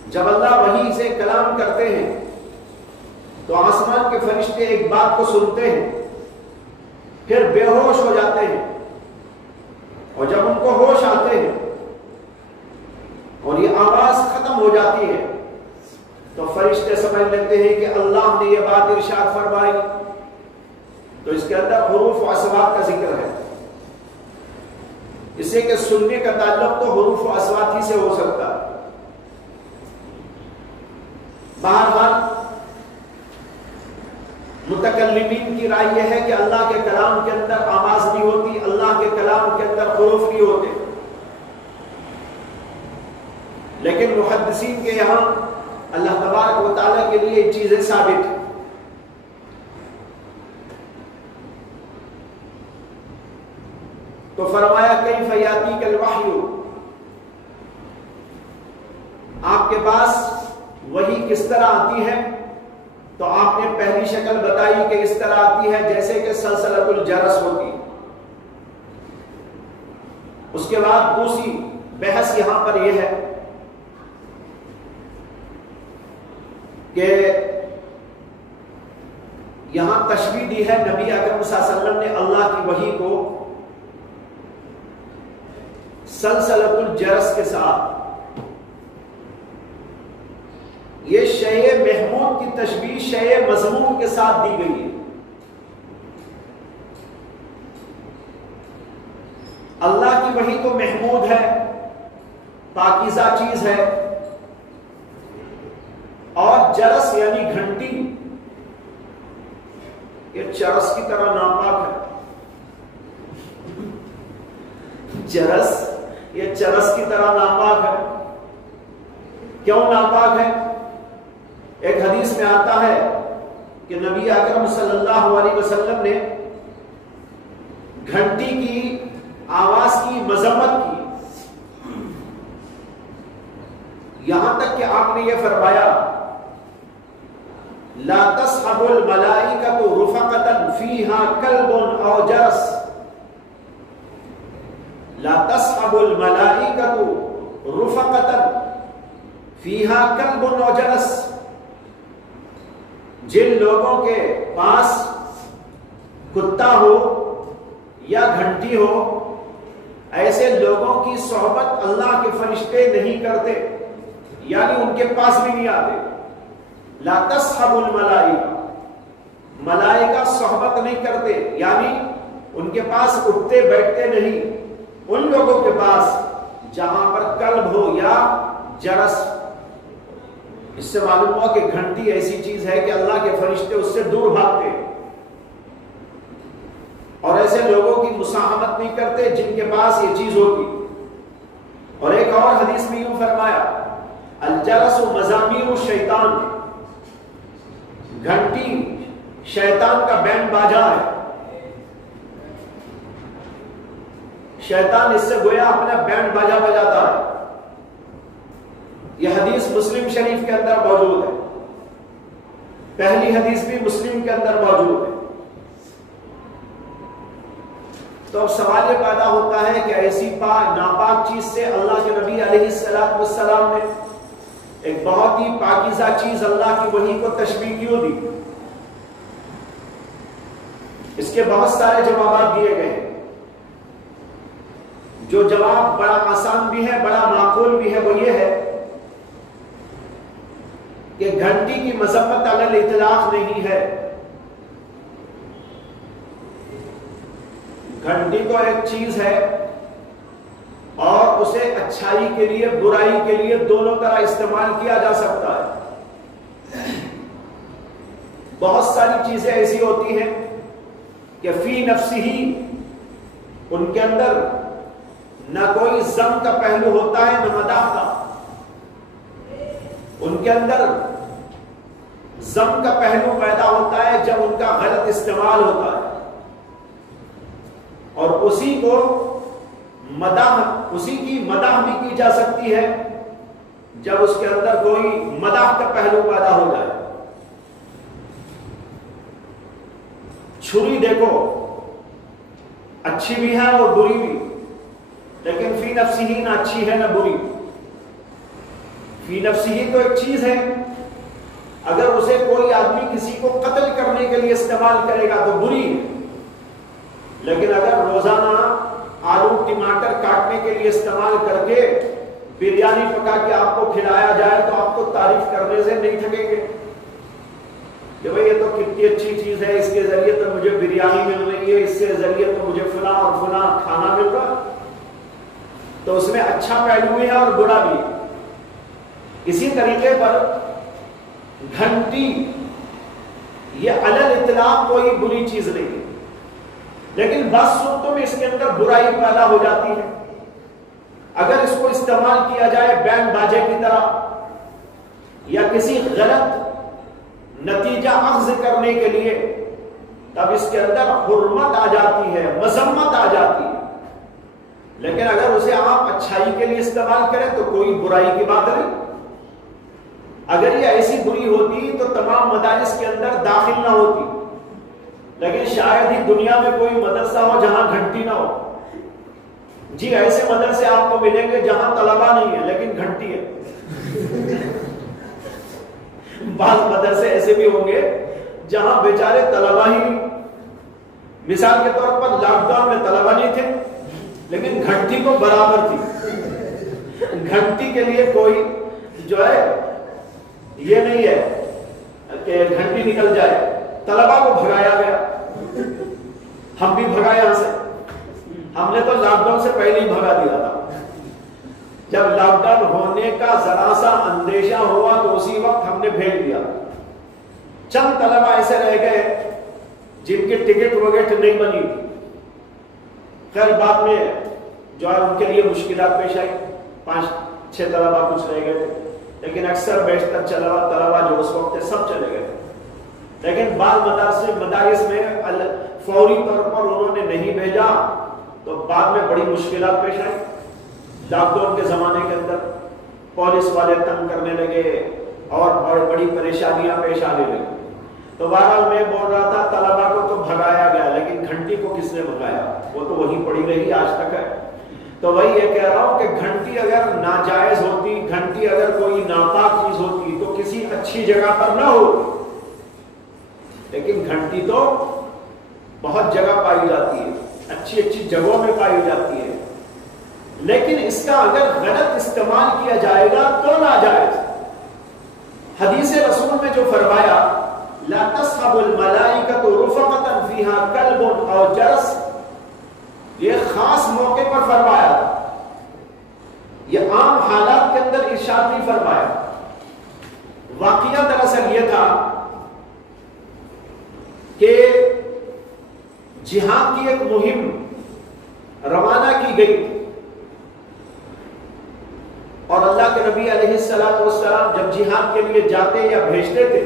جب اللہ وحی سے کلام کرتے ہیں تو آسمان کے فرشتے ایک بات کو سنتے ہیں، پھر بے ہوش ہو جاتے ہیں، اور جب ان کو ہوش آتے ہیں اور یہ آواز ختم ہو جاتی ہے تو فرشتے سمجھ لیتے ہیں کہ اللہ نے یہ بات ارشاد فرمائی، تو اس کے اندر حروف و اصوات کا ذکر ہے۔ اس سے کہ سننے کا تعلق تو حروف و اصوات ہی سے ہو سکتا ہے۔ بہرحال متکلمین کی رائے یہ ہے کہ اللہ کے کلام کے اندر آواز نہیں ہوتی، اللہ کے کلام کے اندر حروف نہیں ہوتے، لیکن محدثین کے یہاں اللہ تبارک و تعالیٰ کے لیے چیزیں ثابت ہیں. تو فرمایا کیف یاتیک الوحی، آپ کے پاس وحی کس طرح آتی ہے؟ تو آپ نے پہلی شکل بتائی کہ اس طرح آتی ہے جیسے کہ سلسلۃ الجرس ہوتی. اس کے بعد دوسری بحث یہاں پر یہ ہے کہ یہاں تشبیہ دی ہے نبی اکرم صلی اللہ علیہ وسلم نے اللہ کی وحی کو سلسلۃ الجرس کے ساتھ. یہ شیء محمود کی تشبیہ شیء مذموم کے ساتھ دی گئی ہے. اللہ کی وحی تو محمود ہے، پاکیزہ چیز ہے، اور جرس یعنی گھنٹی یہ چرس کی طرح ناپاک ہے. جرس یہ چرس کی طرح ناپاک ہے. کیوں ناپاک ہے؟ ایک حدیث میں آتا ہے کہ نبی اکرم صلی اللہ علیہ وسلم نے گھنٹی کی آواز کی مذمت کی، یہاں تک کہ آپ نے یہ فرمایا لا تصحب الملائکۃ رفقۃ فیہا کلب او جرس. لا تصحب الملائکۃ رفقۃ فیہا کلب او جرس. جن لوگوں کے پاس کتا ہو یا گھنٹی ہو، ایسے لوگوں کی صحبت اللہ کے فرشتے نہیں کرتے، یعنی ان کے پاس بھی نہیں آتے. لا تصحب الملائکہ، ملائکہ صحبت نہیں کرتے، یعنی ان کے پاس اٹھتے بیٹھتے نہیں ان لوگوں کے پاس جہاں پر کلب ہو یا جرس. اس سے معلوم ہوا کہ گھنٹی ایسی چیز ہے کہ اللہ کے فرشتے اس سے دور بھاگتے اور ایسے لوگوں کی مصاحبت نہیں کرتے جن کے پاس یہ چیز ہوگی. اور ایک اور حدیث میں یوں فرمایا الجرس مزامیر الشیطان، گھنٹی شیطان کا بینڈ باجا ہے. شیطان اس سے گویا اپنا بینڈ باجا بجاتا ہے. یہ حدیث مسلم شریف کے اندر موجود ہے، پہلی حدیث بھی مسلم کے اندر موجود ہے. تو اب سوال یہ پیدا ہوتا ہے کہ ایسی ناپاک چیز سے اللہ کے نبی علیہ السلام نے ایک بہت ہی پاکیزہ چیز اللہ کی وحی کو تشبیہ کیوں دی؟ اس کے بہت سارے جوابات دیے گئے ہیں. جو جواب بڑا آسان بھی ہے، بڑا معقول بھی ہے، وہ یہ ہے کہ گھنٹی کی مذمت علی الاطلاق نہیں ہے. گھنٹی تو ایک چیز ہے اور اسے اچھائی کے لیے برائی کے لیے دونوں طرح استعمال کیا جا سکتا ہے. بہت ساری چیزیں ایسی ہوتی ہیں کہ فی نفسہ ان کے اندر نہ کوئی ذم کا پہلو ہوتا ہے نہ مداح کا. ان کے اندر ذم کا پہلو پیدا ہوتا ہے جب ان کا غلط استعمال ہوتا ہے، اور اسی کی مداح بھی کی جا سکتی ہے جب اس کے اندر کوئی مداح کا پہلو پیدا ہو جائے. چھری دیکھو اچھی بھی ہے اور بری بھی، لیکن فی نفسی ہی نہ اچھی ہے نہ بری. فی نفسی ہی تو ایک چیز ہے، اگر اسے کوئی آدمی کسی کو قتل کرنے کے لیے استعمال کرے گا تو بری ہے، لیکن اگر روزانہ آلو ٹماٹر کاٹنے کے لیے استعمال کر کے بریانی پکا کے آپ کو کھلایا جائے تو آپ کو تعریف کرنے سے نہیں تھکیں گے کہ بھئی یہ تو کتنی اچھی چیز ہے، اس کے ذریعے تو مجھے بریانی مل رہی ہے، اس کے ذریعے تو مجھے فلاں اور فلاں کھانا مل رہا. تو اس میں اچھا پہلو بھی ہے اور برا بھی. اسی طریقے پر گھنٹی یہ علی الاطلاق کوئی بری چیز نہیں ہے، لیکن بعض صورتوں میں اس کے اندر برائی پیدا ہو جاتی ہے. اگر اس کو استعمال کیا جائے بینڈ باجے کی طرح، یا کسی غلط نتیجہ اخذ کرنے کے لیے، تب اس کے اندر حرمت آ جاتی ہے، مذمت آ جاتی ہے. لیکن اگر اسے آپ اچھائی کے لیے استعمال کریں تو کوئی برائی کی بات نہیں. اگر یہ ایسی بری ہوتی تو تمام مدارس کے اندر داخل نہ ہوتی. لیکن شاید ہی دنیا میں کوئی مدرسہ ہو جہاں گھنٹی نہ ہو. جی ایسے مدرسے آپ کو ملیں گے جہاں طلبا نہیں ہے لیکن گھنٹی ہے. بعض مدرسے ایسے بھی ہوں گے جہاں بیچارے طلبا ہی نہیں. مثال کے طور پر لاک ڈاؤن میں طلبا نہیں تھے لیکن گھنٹی کو برابر تھی. گھنٹی کے لیے کوئی جو ہے یہ نہیں ہے کہ گھنٹی نکل جائے. طلبا کو بھگایا گیا. ہم بھی بھگائے یہاں سے. ہم نے تو لاک ڈاؤن سے پہلے ہی بھگا دیا تھا. جب لاک ڈاؤن ہونے کا ذرا سا اندیشہ ہوا تو اسی وقت ہم نے بھیج دیا. چند طلبا ایسے رہ گئے جن کی ٹکٹ وغیرہ نہیں بنی تھی. خیر بعد میں جو ہے ان کے لیے مشکلات پیش آئی. 5-6 طلبا کچھ رہ گئے تھے لیکن اکثر بیشتر طلبا جو اس وقت سب چلے گئے. لیکن بعض مدارس میں فوری طور پر انہوں نے نہیں بھیجا تو بعد میں بڑی مشکلات پیش آئی. لاک ڈاؤن کے زمانے کے اندر پولیس والے تنگ کرنے لگے اور بڑی پریشانیاں پیش آنے لگی. تو بہرحال میں بول رہا تھا طلبا کو تو بھگایا گیا لیکن گھنٹی کو کس نے بھگایا؟ وہ تو وہی پڑی رہی آج تک ہے. تو وہی یہ کہہ رہا ہوں کہ گھنٹی اگر ناجائز ہوتی، گھنٹی اگر کوئی ناپاک چیز ہوتی تو کسی اچھی جگہ پر نہ ہوتی. لیکن گھنٹی تو بہت جگہ پائی جاتی ہے، اچھی اچھی جگہوں میں پائی جاتی ہے. لیکن اس کا اگر غلط استعمال کیا جائے گا تو ناجائز. حدیث رسول میں جو فرمایا لا تصحب الملائکۃ رفقۃ فیہا کلب او جرس، یہ خاص موقع پر فرمایا تھا. یہ عام حالات کے اندر ارشاد نہیں فرمایا. واقعہ دراصل یہ تھا کہ جہاد کی ایک مہم روانہ کی گئی اور اللہ کے نبی علیہ السلام جب جہاد کے لیے جاتے یا بھیجتے تھے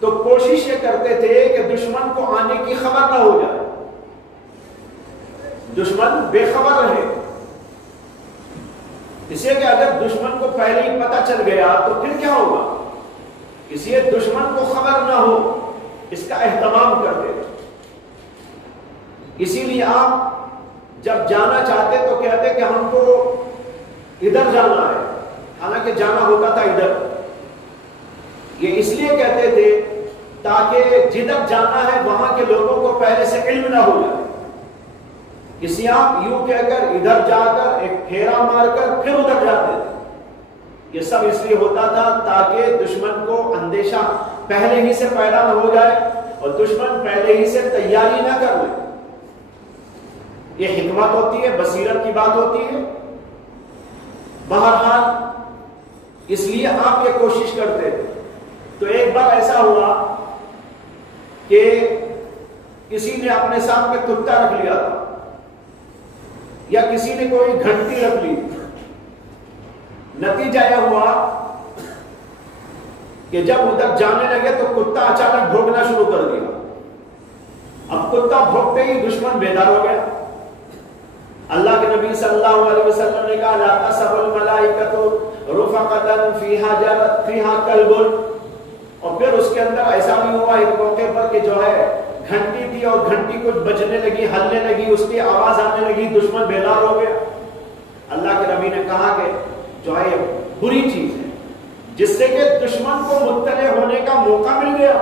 تو کوشش یہ کرتے تھے کہ دشمن کو آنے کی خبر نہ ہو جائے، دشمن بے خبر رہے. اس لیے کہ اگر دشمن کو پہلے ہی پتہ چل گیا تو پھر کیا ہوگا؟ اس لیے دشمن کو خبر نہ ہو اس کا اہتمام کرتے تھے. اسی لیے آپ جب جانا چاہتے تو کہتے کہ ہم کو ادھر جانا ہے، حالانکہ جانا ہوتا تھا ادھر. یہ اس لیے کہتے تھے تاکہ جدھر جانا ہے وہاں کے لوگوں کو پہلے سے علم نہ ہو جائے. اسی آپ یوں کہہ کر ادھر جا کر ایک پھیرا مار کر پھر ادھر جاتے تھے. یہ سب اس لیے ہوتا تھا تاکہ دشمن کو اندیشہ پہلے ہی سے پیدا نہ ہو جائے اور دشمن پہلے ہی سے تیاری نہ کر لے. یہ حکمت ہوتی ہے، بصیرت کی بات ہوتی ہے. بہرحال اس لیے آپ یہ کوشش کرتے تھے. تو ایک بار ایسا ہوا کہ کسی نے اپنے ساتھ میں کتا رکھ لیا تھا یا کسی نے کوئی گھنٹی رکھ لی. نتیجہ یہ ہوا کہ جب ادھر جانے لگے تو کتا اچانک بھونکنا شروع کر دیا. اب کتا بھونکتے ہی دشمن بیدار ہو گیا. اللہ کے نبی صلی اللہ علیہ وسلم نے کہا لا تصحب الملائکۃ رفقۃ فیہا کلب. اور پھر اس کے اندر ایسا بھی ہوا ایک موقع پر کہ جو ہے گھنٹی تھی اور گھنٹی کچھ بجنے لگی، ہلنے لگی، اس کی آواز آنے لگی، دشمن بیدار ہو گیا. اللہ کے نبی نے کہا کہ جو ہے بری چیز ہے جس سے کہ دشمن کو مطلع ہونے کا موقع مل گیا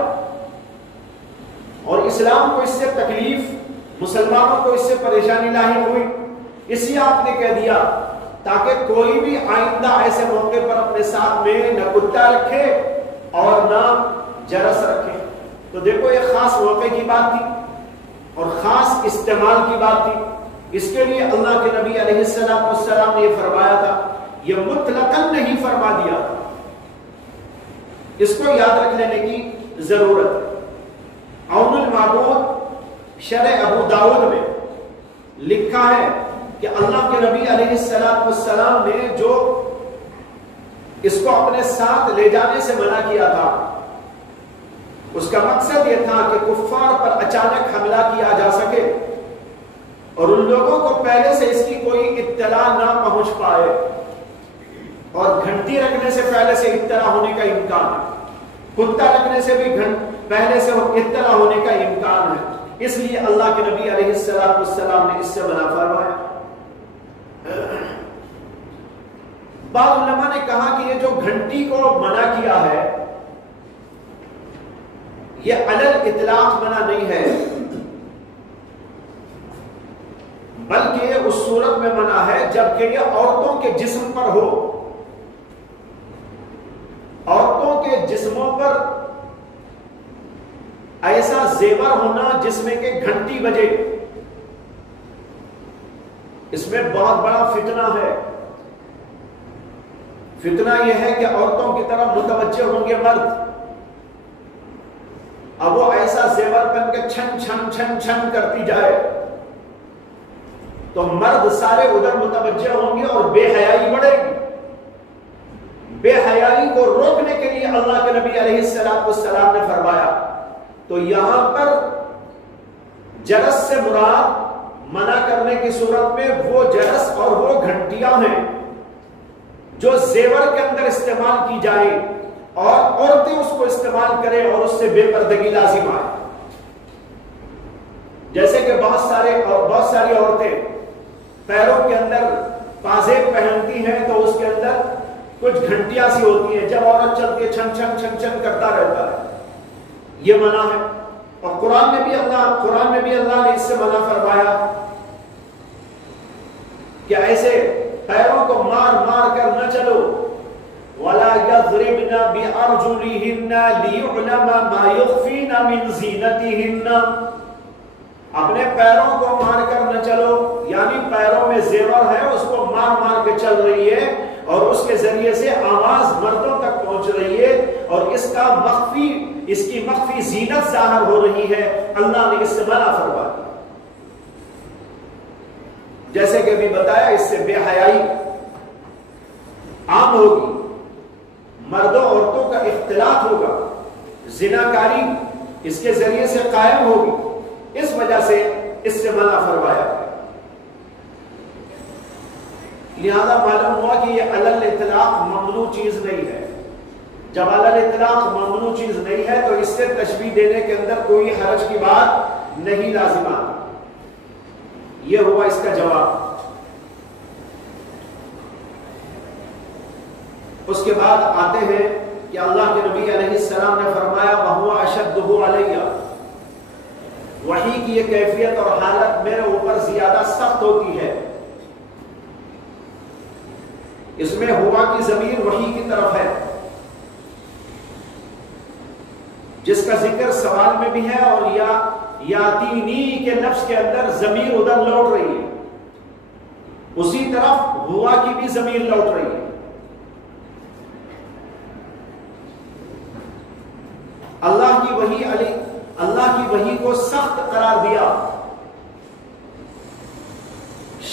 اور اسلام کو اس سے تکلیف، مسلمانوں کو اس سے پریشانی لاحق ہوئی. اسی آپ نے کہہ دیا تاکہ کوئی بھی آئندہ ایسے موقع پر اپنے ساتھ میں نہ کتا رکھے اور نہ جرس رکھے. تو دیکھو یہ خاص موقع کی بات تھی اور خاص استعمال کی بات تھی. اس کے لیے اللہ کے نبی علیہ السلام نے یہ فرمایا تھا. یہ مطلقاً نہیں فرما دیا تھا. اس کو یاد رکھ لینے کی ضرورت ہے. عون المعبود شرح ابو داؤد میں لکھا ہے کہ اللہ کے نبی علیہ السلام نے جو اس کو اپنے ساتھ لے جانے سے منع کیا تھا۔ اس کا مقصد یہ تھا کہ کفار پر اچانک حملہ کیا جا سکے اور ان لوگوں کو پہلے سے اس کی کوئی اطلاع نہ پہنچ پائے، اور گھنٹی رکھنے سے پہلے سے اطلاع ہونے کا امکان ہے، کتا رکھنے سے بھی پہلے سے اطلاع ہونے کا امکان ہے، اس لیے اللہ کے نبی علیہ السلام نے اس سے منع فرمایا۔ بعض علماء نے کہا کہ یہ جو گھنٹی کو منع کیا ہے یہ علل اطلاق منع نہیں ہے، بلکہ اس صورت میں منع ہے جبکہ یہ عورتوں کے جسم پر ہو، عورتوں کے جسموں پر ایسا زیور ہونا جس میں کہ گھنٹی بجے، اس میں بہت بڑا فتنہ ہے۔ فتنہ یہ ہے کہ عورتوں کی طرف متوجہ ہوں گے مرد، اب وہ ایسا زیور پہن کے چھن چھن چھن چھن کرتی جائے تو مرد سارے ادھر متوجہ ہوں گے اور بے حیائی بڑھے گی۔ بے حیائی کو روکنے کے لیے اللہ کے نبی علیہ السلام نے فرمایا، تو یہاں پر جرس سے مراد منع کرنے کی صورت میں وہ جرس اور وہ گھنٹیاں ہیں جو زیور کے اندر استعمال کی جائے اور عورتیں اس کو استعمال کریں اور اس سے بے پردگی لازم آئے۔ جیسے کہ بہت ساری عورتیں پیروں کے اندر پازیب پہنتی ہیں تو اس کے اندر کچھ گھنٹیاں سی ہوتی ہیں، جب عورت چلتی ہے چھن چھن چھن چھن کرتا رہتا ہے، یہ منع ہے۔ اور قرآن میں بھی اللہ نے اس سے منع فرمایا کہ ایسے پیروں کو مار مار کر نہ چلو، وَلَا يَضْرِبْنَ بِأَرْجُلِهِنَّ لِيُعْلَمَ مَا يُخْفِينَ مِنْ زِينَتِهِنَّ، اپنے پیروں کو مار کر نہ چلو، یعنی پیروں میں زیور ہے اس کو مار مار کے چل رہی ہے اور اس کے ذریعے سے آواز مردوں تک پہنچ رہی ہے اور اس کی مخفی زینت ظاہر ہو رہی ہے، اللہ نے اس سے منع فرمایا۔ جیسے کہ ابھی بتایا اس سے بے حیائی عام ہوگی، مردوں عورتوں کا اختلاط ہوگا، زناکاری اس کے ذریعے سے قائم ہوگی، اس وجہ سے اس سے منع فرمایا۔ لہذا معلوم ہوا کہ یہ علل اطلاق ممنوع چیز نہیں ہے۔ جب علل اطلاق ممنوع چیز نہیں ہے تو اس سے تشبیہ دینے کے اندر کوئی حرج کی بات نہیں لازمہ۔ یہ ہوا اس کا جواب۔ اس کے بعد آتے ہیں کہ اللہ کے نبی علیہ السلام نے فرمایا وَهُوَ أَشَدُّهُ عَلَيَّ، وحی کی یہ کیفیت اور حالت میرے اوپر زیادہ سخت ہوتی ہے۔ اس میں ہوا کی ضمیر وحی کی طرف ہے، جس کا ذکر سوال میں بھی ہے، اور یاتینی کے لفظ کے اندر ضمیر ادھر لوٹ رہی ہے، اسی طرف ہوا کی بھی ضمیر لوٹ رہی ہے۔ اللہ کی وحی کو سخت قرار دیا،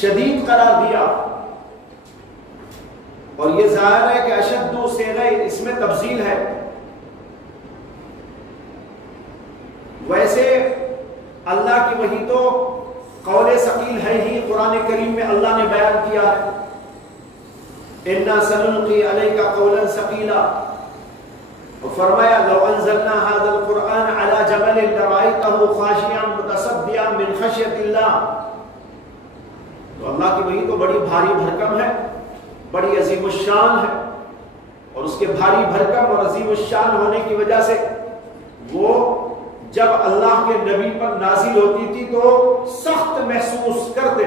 شدید قرار دیا، اور یہ ظاہر ہے کہ اشد سے اس میں تفصیل ہے۔ ویسے اللہ کی وحی تو قول ثقیل ہے ہی، قرآن کریم میں اللہ نے بیان کیا ہے اِنَّا سَنُلْقِي عَلَيْكَ قَوْلًا ثَقِيلًا، اور فرمایا لو انزلنا هذا القرآن على جبل لرأيته خاشعا متصدعا من خشية الله، تو اللہ کی وحی تو بڑی بھاری بھرکم ہے، بڑی عظیم الشان ہے، اور اس کے بھاری بھرکم اور عظیم الشان ہونے کی وجہ سے وہ جب اللہ کے نبی پر نازل ہوتی تھی تو سخت محسوس کرتے۔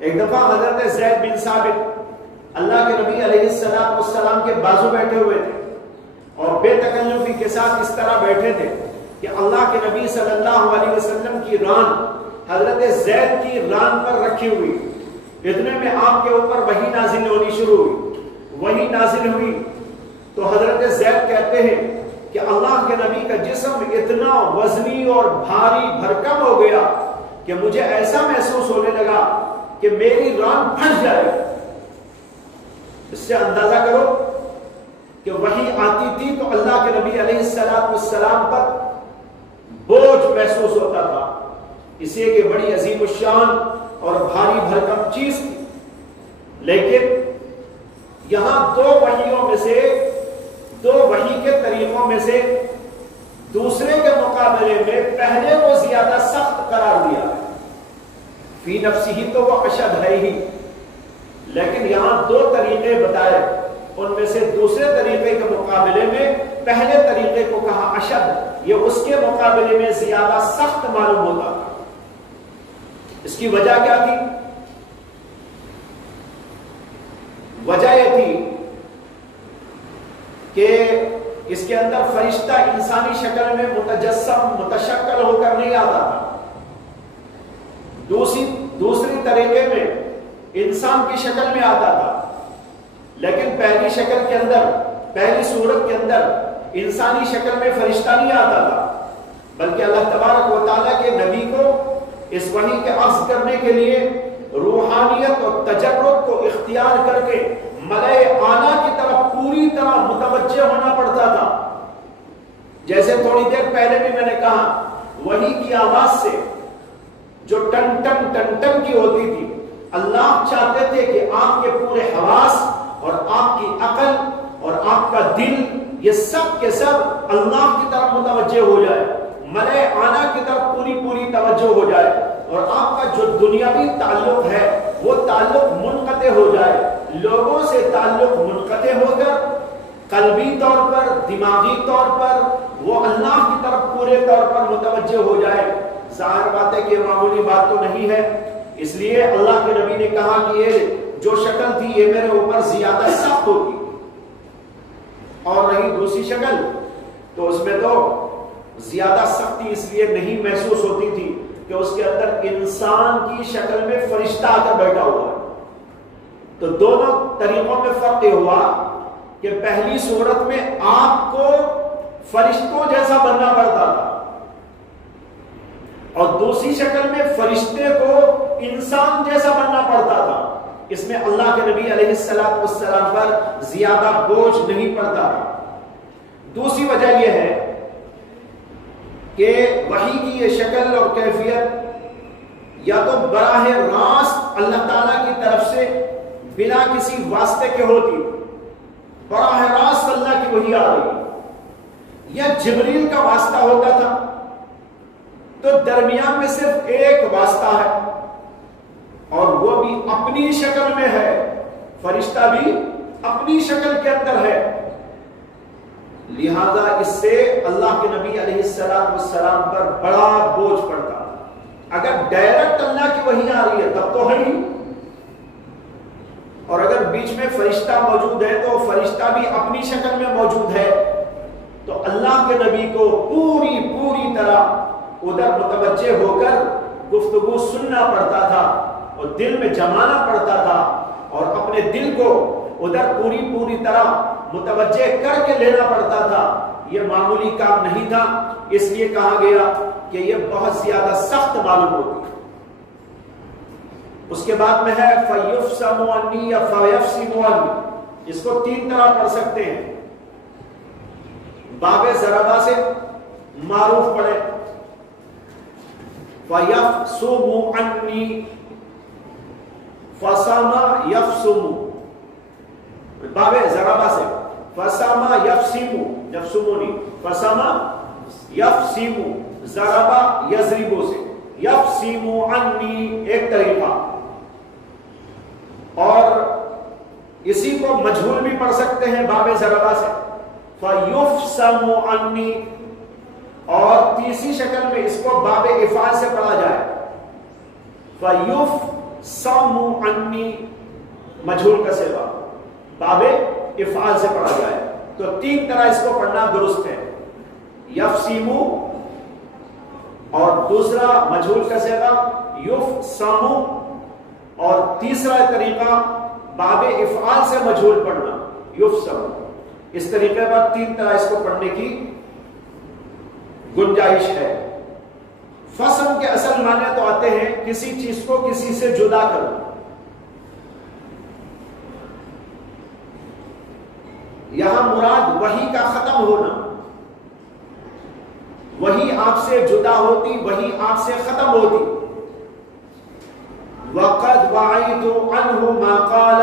ایک دفعہ حضرت زید بن ثابت اللہ کے نبی علیہ السلام کے بازو بیٹھے ہوئے تھے اور بے تکلفی کے ساتھ اس طرح بیٹھے تھے کہ اللہ کے نبی صلی اللہ علیہ وسلم کی ران حضرت زید کی ران پر رکھی ہوئی، اتنے میں آپ کے اوپر وحی نازل ہونی شروع ہوئی۔ وحی نازل ہوئی تو حضرت زید کہتے ہیں کہ اللہ کے نبی کا جسم اتنا وزنی اور بھاری بھرکم ہو گیا کہ مجھے ایسا محسوس ہونے لگا کہ میری ران پھٹ جائے۔ اس سے اندازہ کرو کہ وحی آتی تھی تو اللہ کے نبی علیہ السلام پر بوجھ محسوس ہوتا تھا، اس لیے کہ بڑی عظیم الشان اور بھاری بھرکم چیز تھی. لیکن یہاں دو وحیوں میں سے، دو وحی کے طریقوں میں سے دوسرے کے مقابلے میں پہلے کو زیادہ سخت قرار دیا ہے. فی نفسی ہی تو وہ اشد ہے ہی، لیکن یہاں دو طریقے بتائے، ان میں سے دوسرے طریقے کے مقابلے میں پہلے طریقے کو کہا اشد، یہ اس کے مقابلے میں زیادہ سخت معلوم ہوتا. اس کی وجہ کیا تھی؟ وجہ یہ تھی کہ اس کے اندر فرشتہ انسانی شکل میں متجسم متشکل ہو کر نہیں آتا تھا. دوسری طریقے میں انسان کی شکل میں آتا تھا، لیکن پہلی شکل کے اندر، پہلی صورت کے اندر انسانی شکل میں فرشتہ نہیں آتا تھا، بلکہ اللہ تبارک و تعالیٰ کے نبی کو اس وحی کے عرض کرنے کے لیے روحانیت اور تجرد کو اختیار کر کے ملائے اعلیٰ کی طرف پوری طرح متوجہ ہونا پڑتا تھا. جیسے تھوڑی دیر پہلے بھی میں نے کہا، وحی کی آواز سے جو ٹن ٹن ٹن ٹن کی ہوتی تھی، اللہ چاہتے تھے کہ آپ کے پورے حواس اور آپ کی عقل اور آپ کا دل، یہ سب کے سب اللہ کی طرف متوجہ ہو جائے، ملائے اعلیٰ کی طرف پوری توجہ ہو جائے، اور آپ کا جو دنیاوی تعلق ہے وہ تعلق منقطع ہو جائے، لوگوں سے تعلق منقطع ہو کر قلبی طور پر، دماغی طور پر وہ اللہ کی طرف پورے طور پر متوجہ ہو جائے. ظاہر بات ہے کہ معمولی بات تو نہیں ہے، اس لیے اللہ کے نبی نے کہا کہ یہ جو شکل تھی یہ میرے اوپر زیادہ سخت ہوتی، اور رہی دوسری شکل تو اس میں تو زیادہ سختی اس لیے نہیں محسوس ہوتی تھی کہ اس کے اندر انسان کی شکل میں فرشتہ آ کر بیٹھا ہوا ہے. تو دونوں طریقوں میں فرق یہ ہوا کہ پہلی صورت میں آپ کو فرشتوں جیسا بننا پڑتا تھا، اور دوسری شکل میں فرشتے کو انسان جیسا بننا پڑتا تھا. اس میں اللہ کے نبی علیہ السلام پر زیادہ بوجھ نہیں پڑتا تھا. دوسری وجہ یہ ہے کہ وحی کی یہ شکل اور کیفیت یا تو براہ راست اللہ تعالیٰ کی طرف سے بنا کسی واسطے کے ہوتی، براہ راست اللہ کی وحی آ رہی، یا جبریل کا واسطہ ہوتا تھا. تو درمیان میں صرف ایک واسطہ ہے، اور وہ بھی اپنی شکل میں ہے، فرشتہ بھی اپنی شکل کے اندر ہے. لہذا اس سے اللہ کے نبی علیہ السلام پر بڑا بوجھ پڑتا. اگر ڈائریکٹ اللہ کی وحی آ رہی ہے تب تو ہے ہی، اور اگر بیچ میں فرشتہ موجود ہے تو فرشتہ بھی اپنی شکل میں موجود ہے، تو اللہ کے نبی کو پوری طرح ادھر متوجہ ہو کر گفتگو سننا پڑتا تھا اور دل میں جمانا پڑتا تھا، اور اپنے دل کو ادھر پوری طرح متوجہ کر کے لینا پڑتا تھا. یہ معمولی کام نہیں تھا، اس لیے کہا گیا کہ یہ بہت زیادہ سخت معلوم ہوتی. اس کے بعد میں ہے فَيُفْسَمُ عَنِّي یا فَيَفْسِمُ عَنِّي. اس کو تین طرح پڑھ سکتے ہیں. باب ضربہ سے معروف پڑھے فَيَفْسُمُ عَنِّي، فَسَمَ يَفْسُمُ. باب ضربہ سے فَسَمَ يَفْسِمُ، یفسمونی، فَسَمَ يَفْسِمُ، ضربہ یضربو سے، یفسم عنی ایک طریقہ. اور اسی کو مجہول بھی پڑھ سکتے ہیں باب ضربہ سے فَيُفْسَمُ عَنِّي، اور تیسری شکل میں اس کو باب افعال سے پڑھا جائے فَيُفْسَمُ عَنِّي، مجہول کا صیغہ باب افعال سے پڑھا جائے. تو تین طرح اس کو پڑھنا درست ہے، یفسمو، اور دوسرا مجہول کا صیغہ یفسمو، اور تیسرا طریقہ باب افعال سے مجہول پڑھنا یفسمو. اس طریقے پر تین طرح اس کو پڑھنے کی گنجائش ہے. فصم کے اصل معنی تو آتے ہیں کسی چیز کو کسی سے جدا کرنا. یہاں مراد وحی کا ختم ہونا، وہی آپ سے جدا ہوتی، وہی آپ سے ختم ہوتی. وَقَدْ وَعَيْتُ عَنْهُ مَا قَالَ،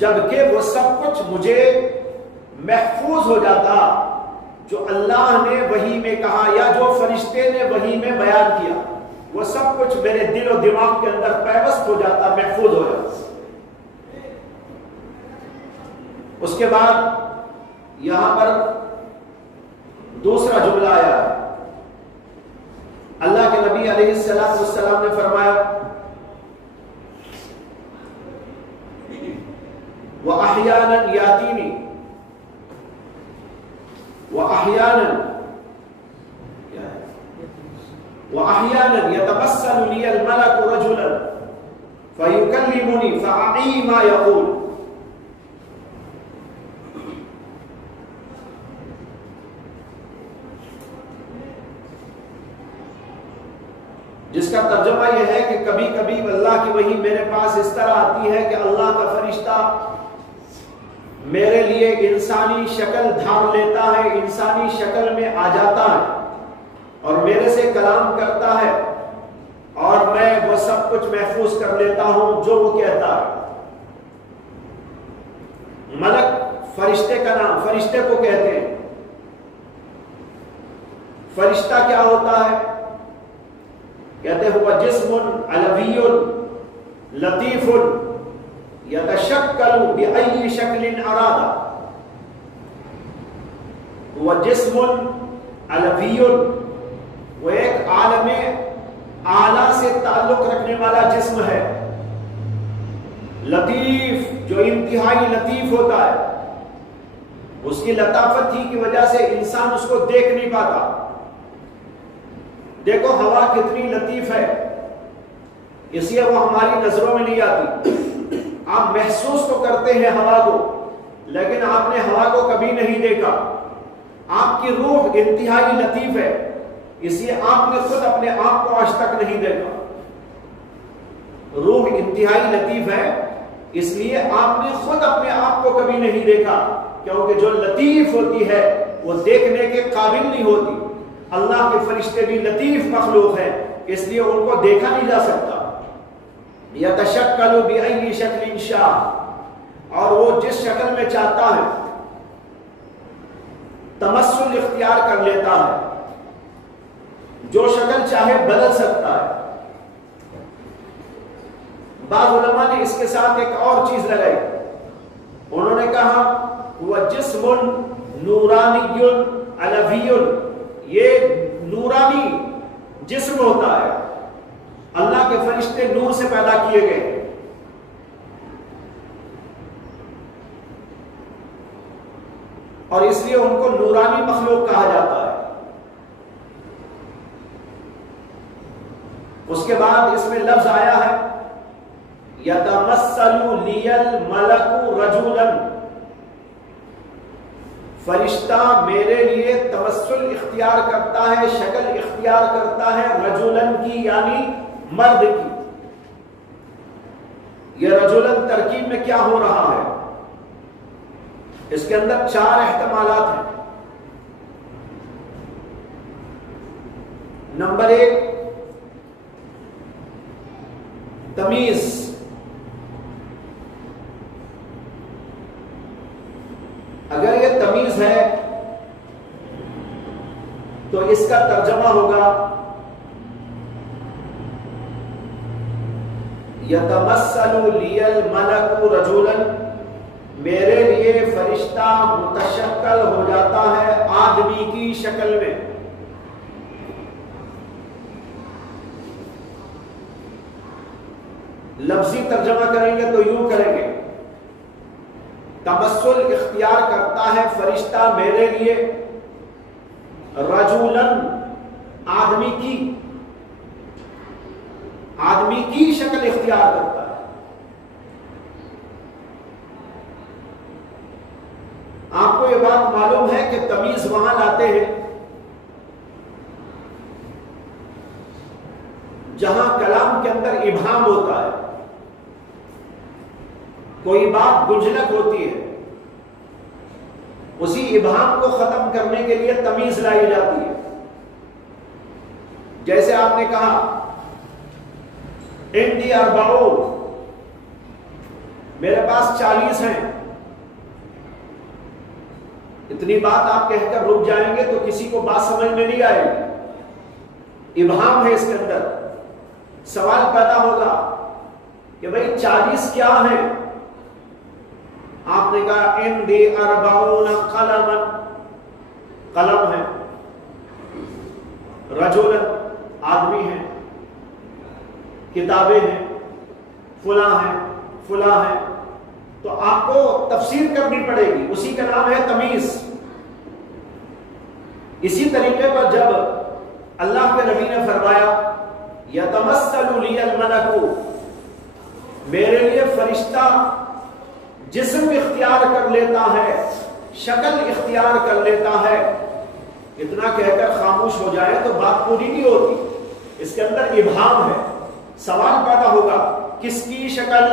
جبکہ وہ سب کچھ مجھے محفوظ ہو جاتا جو اللہ نے وحی میں کہا یا جو فرشتے نے وحی میں بیان کیا، وہ سب کچھ میرے دل و دماغ کے اندر پیوست ہو جاتا، محفوظ ہو جاتا. اس کے بعد یہاں پر دوسرا جملہ آیا ہے. اللہ کے نبی علیہ السلام نے فرمایا وَأَحْيَانًا يَأْتِينِي وَأَحْيَانًا يَتَمَثَّلُ لِيَ الْمَلَكُ رَجُلًا فَيُكَلِّمُنِي فَأَعِي مَا يَقُولُ. جس کا ترجمہ یہ ہے کہ کبھی کبھی اللہ کی وحی میرے پاس اس طرح آتی ہے کہ اللہ کا فرشتہ میرے لیے انسانی شکل دھار لیتا ہے، انسانی شکل میں آ جاتا ہے اور میرے سے کلام کرتا ہے، اور میں وہ سب کچھ محفوظ کر لیتا ہوں جو وہ کہتا ہے. ملک فرشتے کا نام، فرشتے کو کہتے ہیں. فرشتہ کیا ہوتا ہے؟ کہتے ہیں وہ جسم علوی لطیف یتشکل بأی شکل اراد. وہ جسم علوی، وہ ایک عالم اعلیٰ سے تعلق رکھنے والا جسم ہے. لطیف، جو انتہائی لطیف ہوتا ہے. اس کی لطافت ہی کی وجہ سے انسان اس کو دیکھ نہیں پاتا. دیکھو ہوا کتنی لطیف ہے، اس لیے وہ ہماری نظروں میں نہیں آتی. آپ محسوس تو کرتے ہیں ہوا کو، لیکن آپ نے ہوا کو کبھی نہیں دیکھا. آپ کی روح انتہائی لطیف ہے، اس لیے آپ نے خود اپنے آپ کو آج تک نہیں دیکھا. روح انتہائی لطیف ہے، اس لیے آپ نے خود اپنے آپ کو کبھی نہیں دیکھا، کیونکہ جو لطیف ہوتی ہے وہ دیکھنے کے قابل نہیں ہوتی. اللہ کے فرشتے بھی لطیف مخلوق ہیں، اس لیے ان کو دیکھا نہیں جا سکتا. یتشکل بأی شکل شاء، اور وہ جس شکل میں چاہتا ہے تمثل اختیار کر لیتا ہے، جو شکل چاہے بدل سکتا ہے. بعض علماء نے اس کے ساتھ ایک اور چیز لگائی. انہوں نے کہا وہ جسم نورانی علوی، یہ نورانی جسم ہوتا ہے. اللہ کے فرشتے نور سے پیدا کیے گئے، اور اس لیے ان کو نورانی مخلوق کہا جاتا ہے. اس کے بعد اس میں لفظ آیا ہے یتمثل لی الملک رجلا، فرشتہ میرے لیے تمثل اختیار کرتا ہے، شکل اختیار کرتا ہے رجلن کی، یعنی مرد کی. یہ رجلن ترکیب میں کیا ہو رہا ہے؟ اس کے اندر 4 احتمالات ہیں. نمبر 1 تمیز. اگر یہ تمیز ہے تو اس کا ترجمہ ہوگا یتمثل لی الملک رجلا، میرے لیے فرشتہ متشکل ہو جاتا ہے آدمی کی شکل میں. لفظی ترجمہ کریں گے تو یوں کریں گے تمثل اختیار کرتا ہے فرشتہ میرے لیے رجولن، آدمی کی شکل اختیار کرتا ہے. آپ کو یہ بات معلوم ہے کہ تمیز وہاں لاتے ہیں جہاں کلام کے اندر ابہام ہوتا ہے. کوئی بات گنجلک ہوتی ہے، اسی ابہام کو ختم کرنے کے لیے تمیز لائی جاتی ہے. جیسے آپ نے کہا عندی 40، میرے پاس 40 ہیں. اتنی بات آپ کہہ کر رک جائیں گے تو کسی کو بات سمجھ میں نہیں آئے گی. ابہام ہے اس کے اندر. سوال پیدا ہوگا کہ بھئی 40 کیا ہیں؟ آپ نے کہا عندی 40 قلما، قلم ہے، رجل آدمی ہیں، کتابیں ہیں، فلاں ہیں، فلاں ہیں. تو آپ کو تفسیر کرنی پڑے گی، اسی کا نام ہے تمیز. اسی طریقے پر جب اللہ کے نبی نے فرمایا یتمثل لی الملک، میرے لیے فرشتہ جسم اختیار کر لیتا ہے، شکل اختیار کر لیتا ہے، اتنا کہہ کر خاموش ہو جائے تو بات پوری نہیں ہوتی. اس کے اندر ابہام ہے. سوال پیدا ہوگا کس کی شکل؟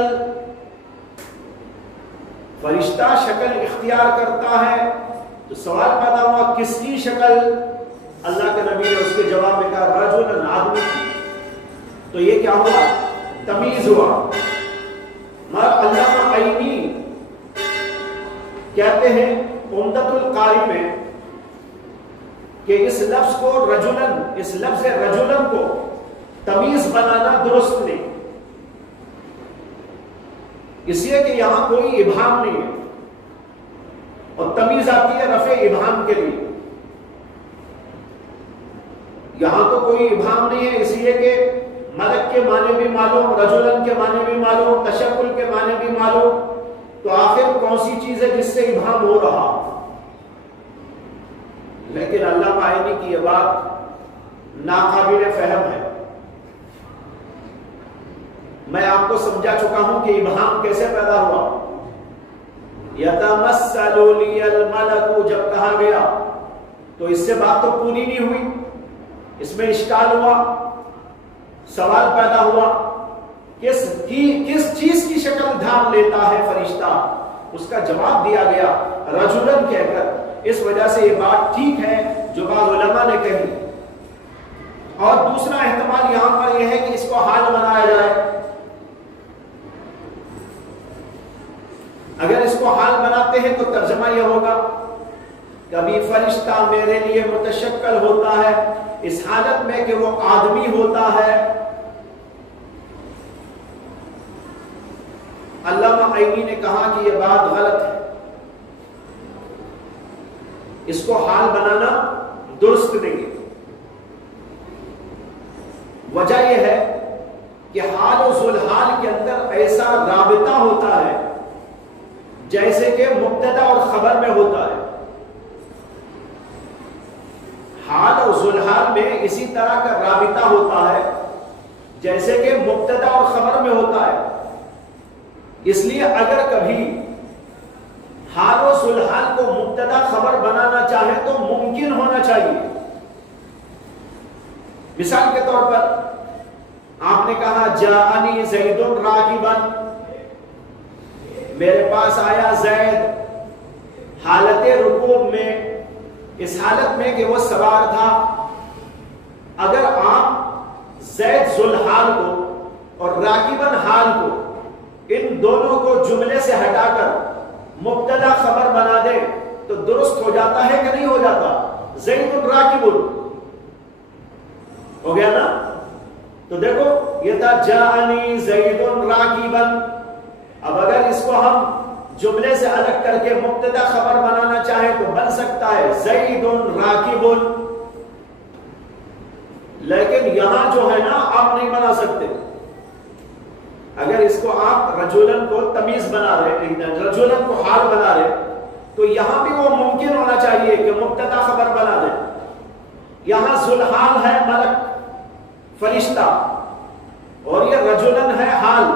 فرشتہ شکل اختیار کرتا ہے تو سوال پیدا ہوا کس کی شکل؟ اللہ کے نبی نے اس کے جواب میں کہا رجل، آدمی کی. تو یہ کیا ہوا؟ تمیز ہوا. مگر علامہ عینی کہتے ہیں عمدۃ القاری میں کہ اس لفظ کو رجلن، اس لفظ رجلن کو تمیز بنانا درست نہیں، اس لیے کہ یہاں کوئی ابہام نہیں ہے اور تمیز آتی ہے رفع ابہام کے لیے. یہاں تو کوئی ابہام نہیں ہے، اس لیے کہ ملک کے معنی بھی معلوم، رجلن کے معنی بھی معلوم، تشکل کے معنی بھی معلوم. تو آخر کون سی چیز ہے جس سے ابہام ہو رہا؟ لیکن علامہ عینی کی یہ بات ناقابل فہم ہے. میں آپ کو سمجھا چکا ہوں کہ ابہام کیسے پیدا ہوا. یتمثل لی الملک جب کہا گیا تو اس سے بات تو پوری نہیں ہوئی، اس میں اشکال ہوا، سوال پیدا ہوا کس چیز کی شکل دھار لیتا ہے فرشتہ؟ اس کا جواب دیا گیا رجلن کہہ کر. اس وجہ سے یہ بات ٹھیک ہے جو بعض علماء نے کہی. اور دوسرا احتمال یہاں پر یہ ہے کہ اس کو حال بنایا جائے. اگر اس کو حال بناتے ہیں تو ترجمہ یہ ہوگا کبھی فرشتہ میرے لیے متشکل ہوتا ہے اس حالت میں کہ وہ آدمی ہوتا ہے. علامہ عینی نے کہا کہ یہ بات غلط ہے، اس کو حال بنانا درست نہیں ہے. وجہ یہ ہے کہ حال و ذوالحال کے اندر ایسا رابطہ ہوتا ہے جیسے کہ مبتدا اور خبر میں ہوتا ہے. حال اور ذوالحال میں اسی طرح کا رابطہ ہوتا ہے جیسے کہ مبتدا اور خبر میں ہوتا ہے. اس لیے اگر کبھی حال و ذوالحال کو مبتدا خبر بنانا چاہے تو ممکن ہونا چاہیے. مثال کے طور پر آپ نے کہا جاءنی زید راکبا، میرے پاس آیا زید حالت رکوب میں، اس حالت میں کہ وہ سوار تھا. اگر آپ زید ذوالحال کو اور راکبا حال کو، ان دونوں کو جملے سے ہٹا کر مبتدا خبر بنا دیں تو درست ہو جاتا ہے کہ نہیں ہو جاتا؟ زید راکب ہو گیا نا. تو دیکھو یہ تھا جاءنی زید راکبا. اب اگر اس کو ہم جملے سے الگ کر کے مبتدا خبر بنانا چاہیں تو بن سکتا ہے زید راکب. لیکن یہاں جو ہے نا آپ نہیں بنا سکتے. اگر اس کو آپ رجولن کو تمیز بنا رہے، رجولن کو حال بنا رہے، تو یہاں بھی وہ ممکن ہونا چاہیے کہ مبتدا خبر بنا دیں. یہاں ذوالحال ہے ملک فرشتہ اور یہ رجولن ہے حال.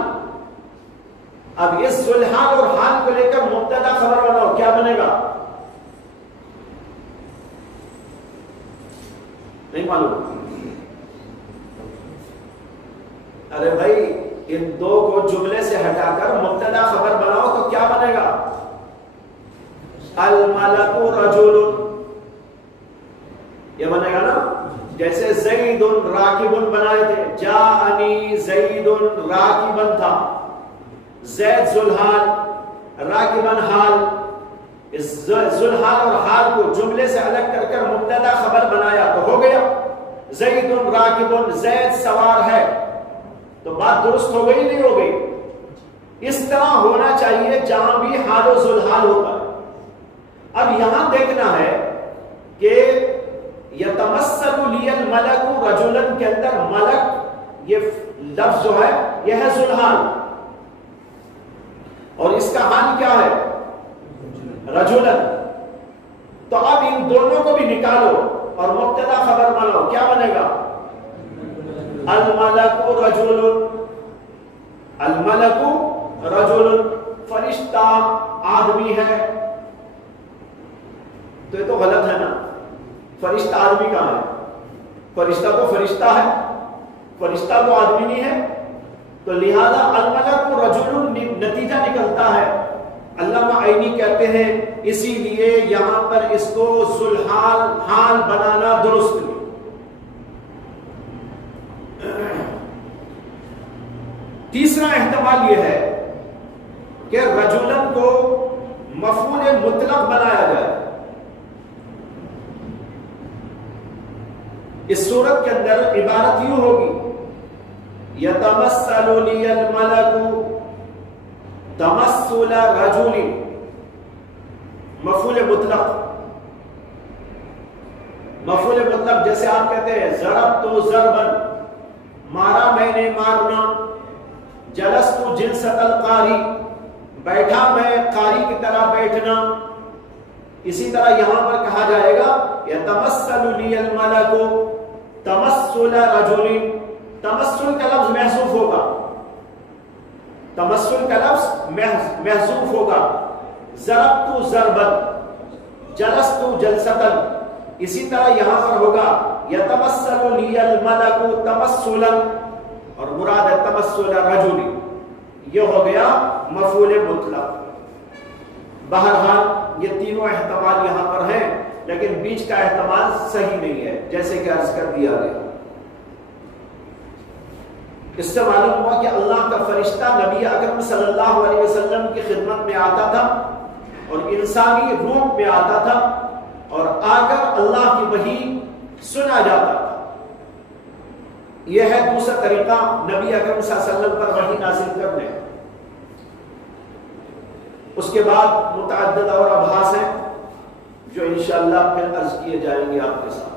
اب اس ذوالحال اور حال کو لے کر مبتدا خبر بناؤ، کیا بنے گا؟ نہیں معلوم. ارے بھائی ان دو کو جملے سے ہٹا کر مبتدا خبر بناؤ تو کیا بنے گا؟ الملک رجل، یہ بنے گا نا؟ جیسے زید راکب بنائے تھے، جاءنی زید راکبا تھا، زید ذوالحال راکبا حال، اس ذوالحال اور حال کو جملے سے الگ کر کر مبتدا خبر بنایا تو ہو گیا زید راکب، زید سوار ہے، تو بات درست ہو گئی نہیں ہو گئی؟ اس طرح ہونا چاہیے جہاں بھی حال و ذوالحال ہوتا ہے۔ اب یہاں دیکھنا ہے کہ یتمثل لی الملک رجلا کے اندر ملک یہ لفظ جو ہے یہ ہے ذوالحال، اور اس کا حال کیا ہے؟ رجلا۔ تو اب ان دونوں کو بھی نکالو اور مبتدا خبر بناؤ، کیا بنے گا؟ الملک رجل، الملک رجل، فرشتہ آدمی ہے، تو یہ تو غلط ہے نا، فرشتہ آدمی کہاں ہے؟ فرشتہ تو فرشتہ ہے، فرشتہ تو آدمی نہیں ہے، تو لہذا الملک رجل نتیجہ نکلتا ہے۔ علامہ عینی کہتے ہیں اسی لیے یہاں پر اس کو ذوالحال حال بنانا درست نہیں۔ تیسرا احتمال یہ ہے کہ رجلن کو مفعول مطلق بنایا جائے۔ اس صورت کے اندر عبارت یوں ہوگی یتمثل لی الملک تمثل رجل، مفعول مطلق، مفعول مطلق جیسے آپ کہتے ہیں ضربت ضربا، مارا میں نے مارنا، جلست جلسۃ القاری، بیٹھا میں قاری کی طرح بیٹھنا۔ اسی طرح یہاں پر کہا جائے گا یتمثل لی الملک تمثل رجل، تمثل کا لفظ محذوف ہوگا، تمثل کا لفظ محذوف ہوگا، ضربت ضربا، جلست جلسۃ، اسی طرح یہاں پر ہوگا یتمثل لی الملک تمثلا، اور مراد ہے تمثل رجل، یہ ہو گیا مفعول مطلق۔ بہرحال یہ تینوں احتمال یہاں پر ہیں، لیکن بیچ کا احتمال صحیح نہیں ہے، جیسے کہ عرض کر دیا گیا۔ اس سے معلوم ہوا کہ اللہ کا فرشتہ نبی اکرم صلی اللہ علیہ وسلم کی خدمت میں آتا تھا اور انسانی روپ میں آتا تھا، اور آ کر اللہ کی وحی سنا جاتا تھا۔ یہ ہے دوسرا طریقہ نبی اکرم صلی اللہ علیہ وسلم پر وحی نازل کرنے۔ اس کے بعد متعدد اور ابحاث ہیں جو انشاءاللہ پھر عرض کیے جائیں گے آپ کے ساتھ۔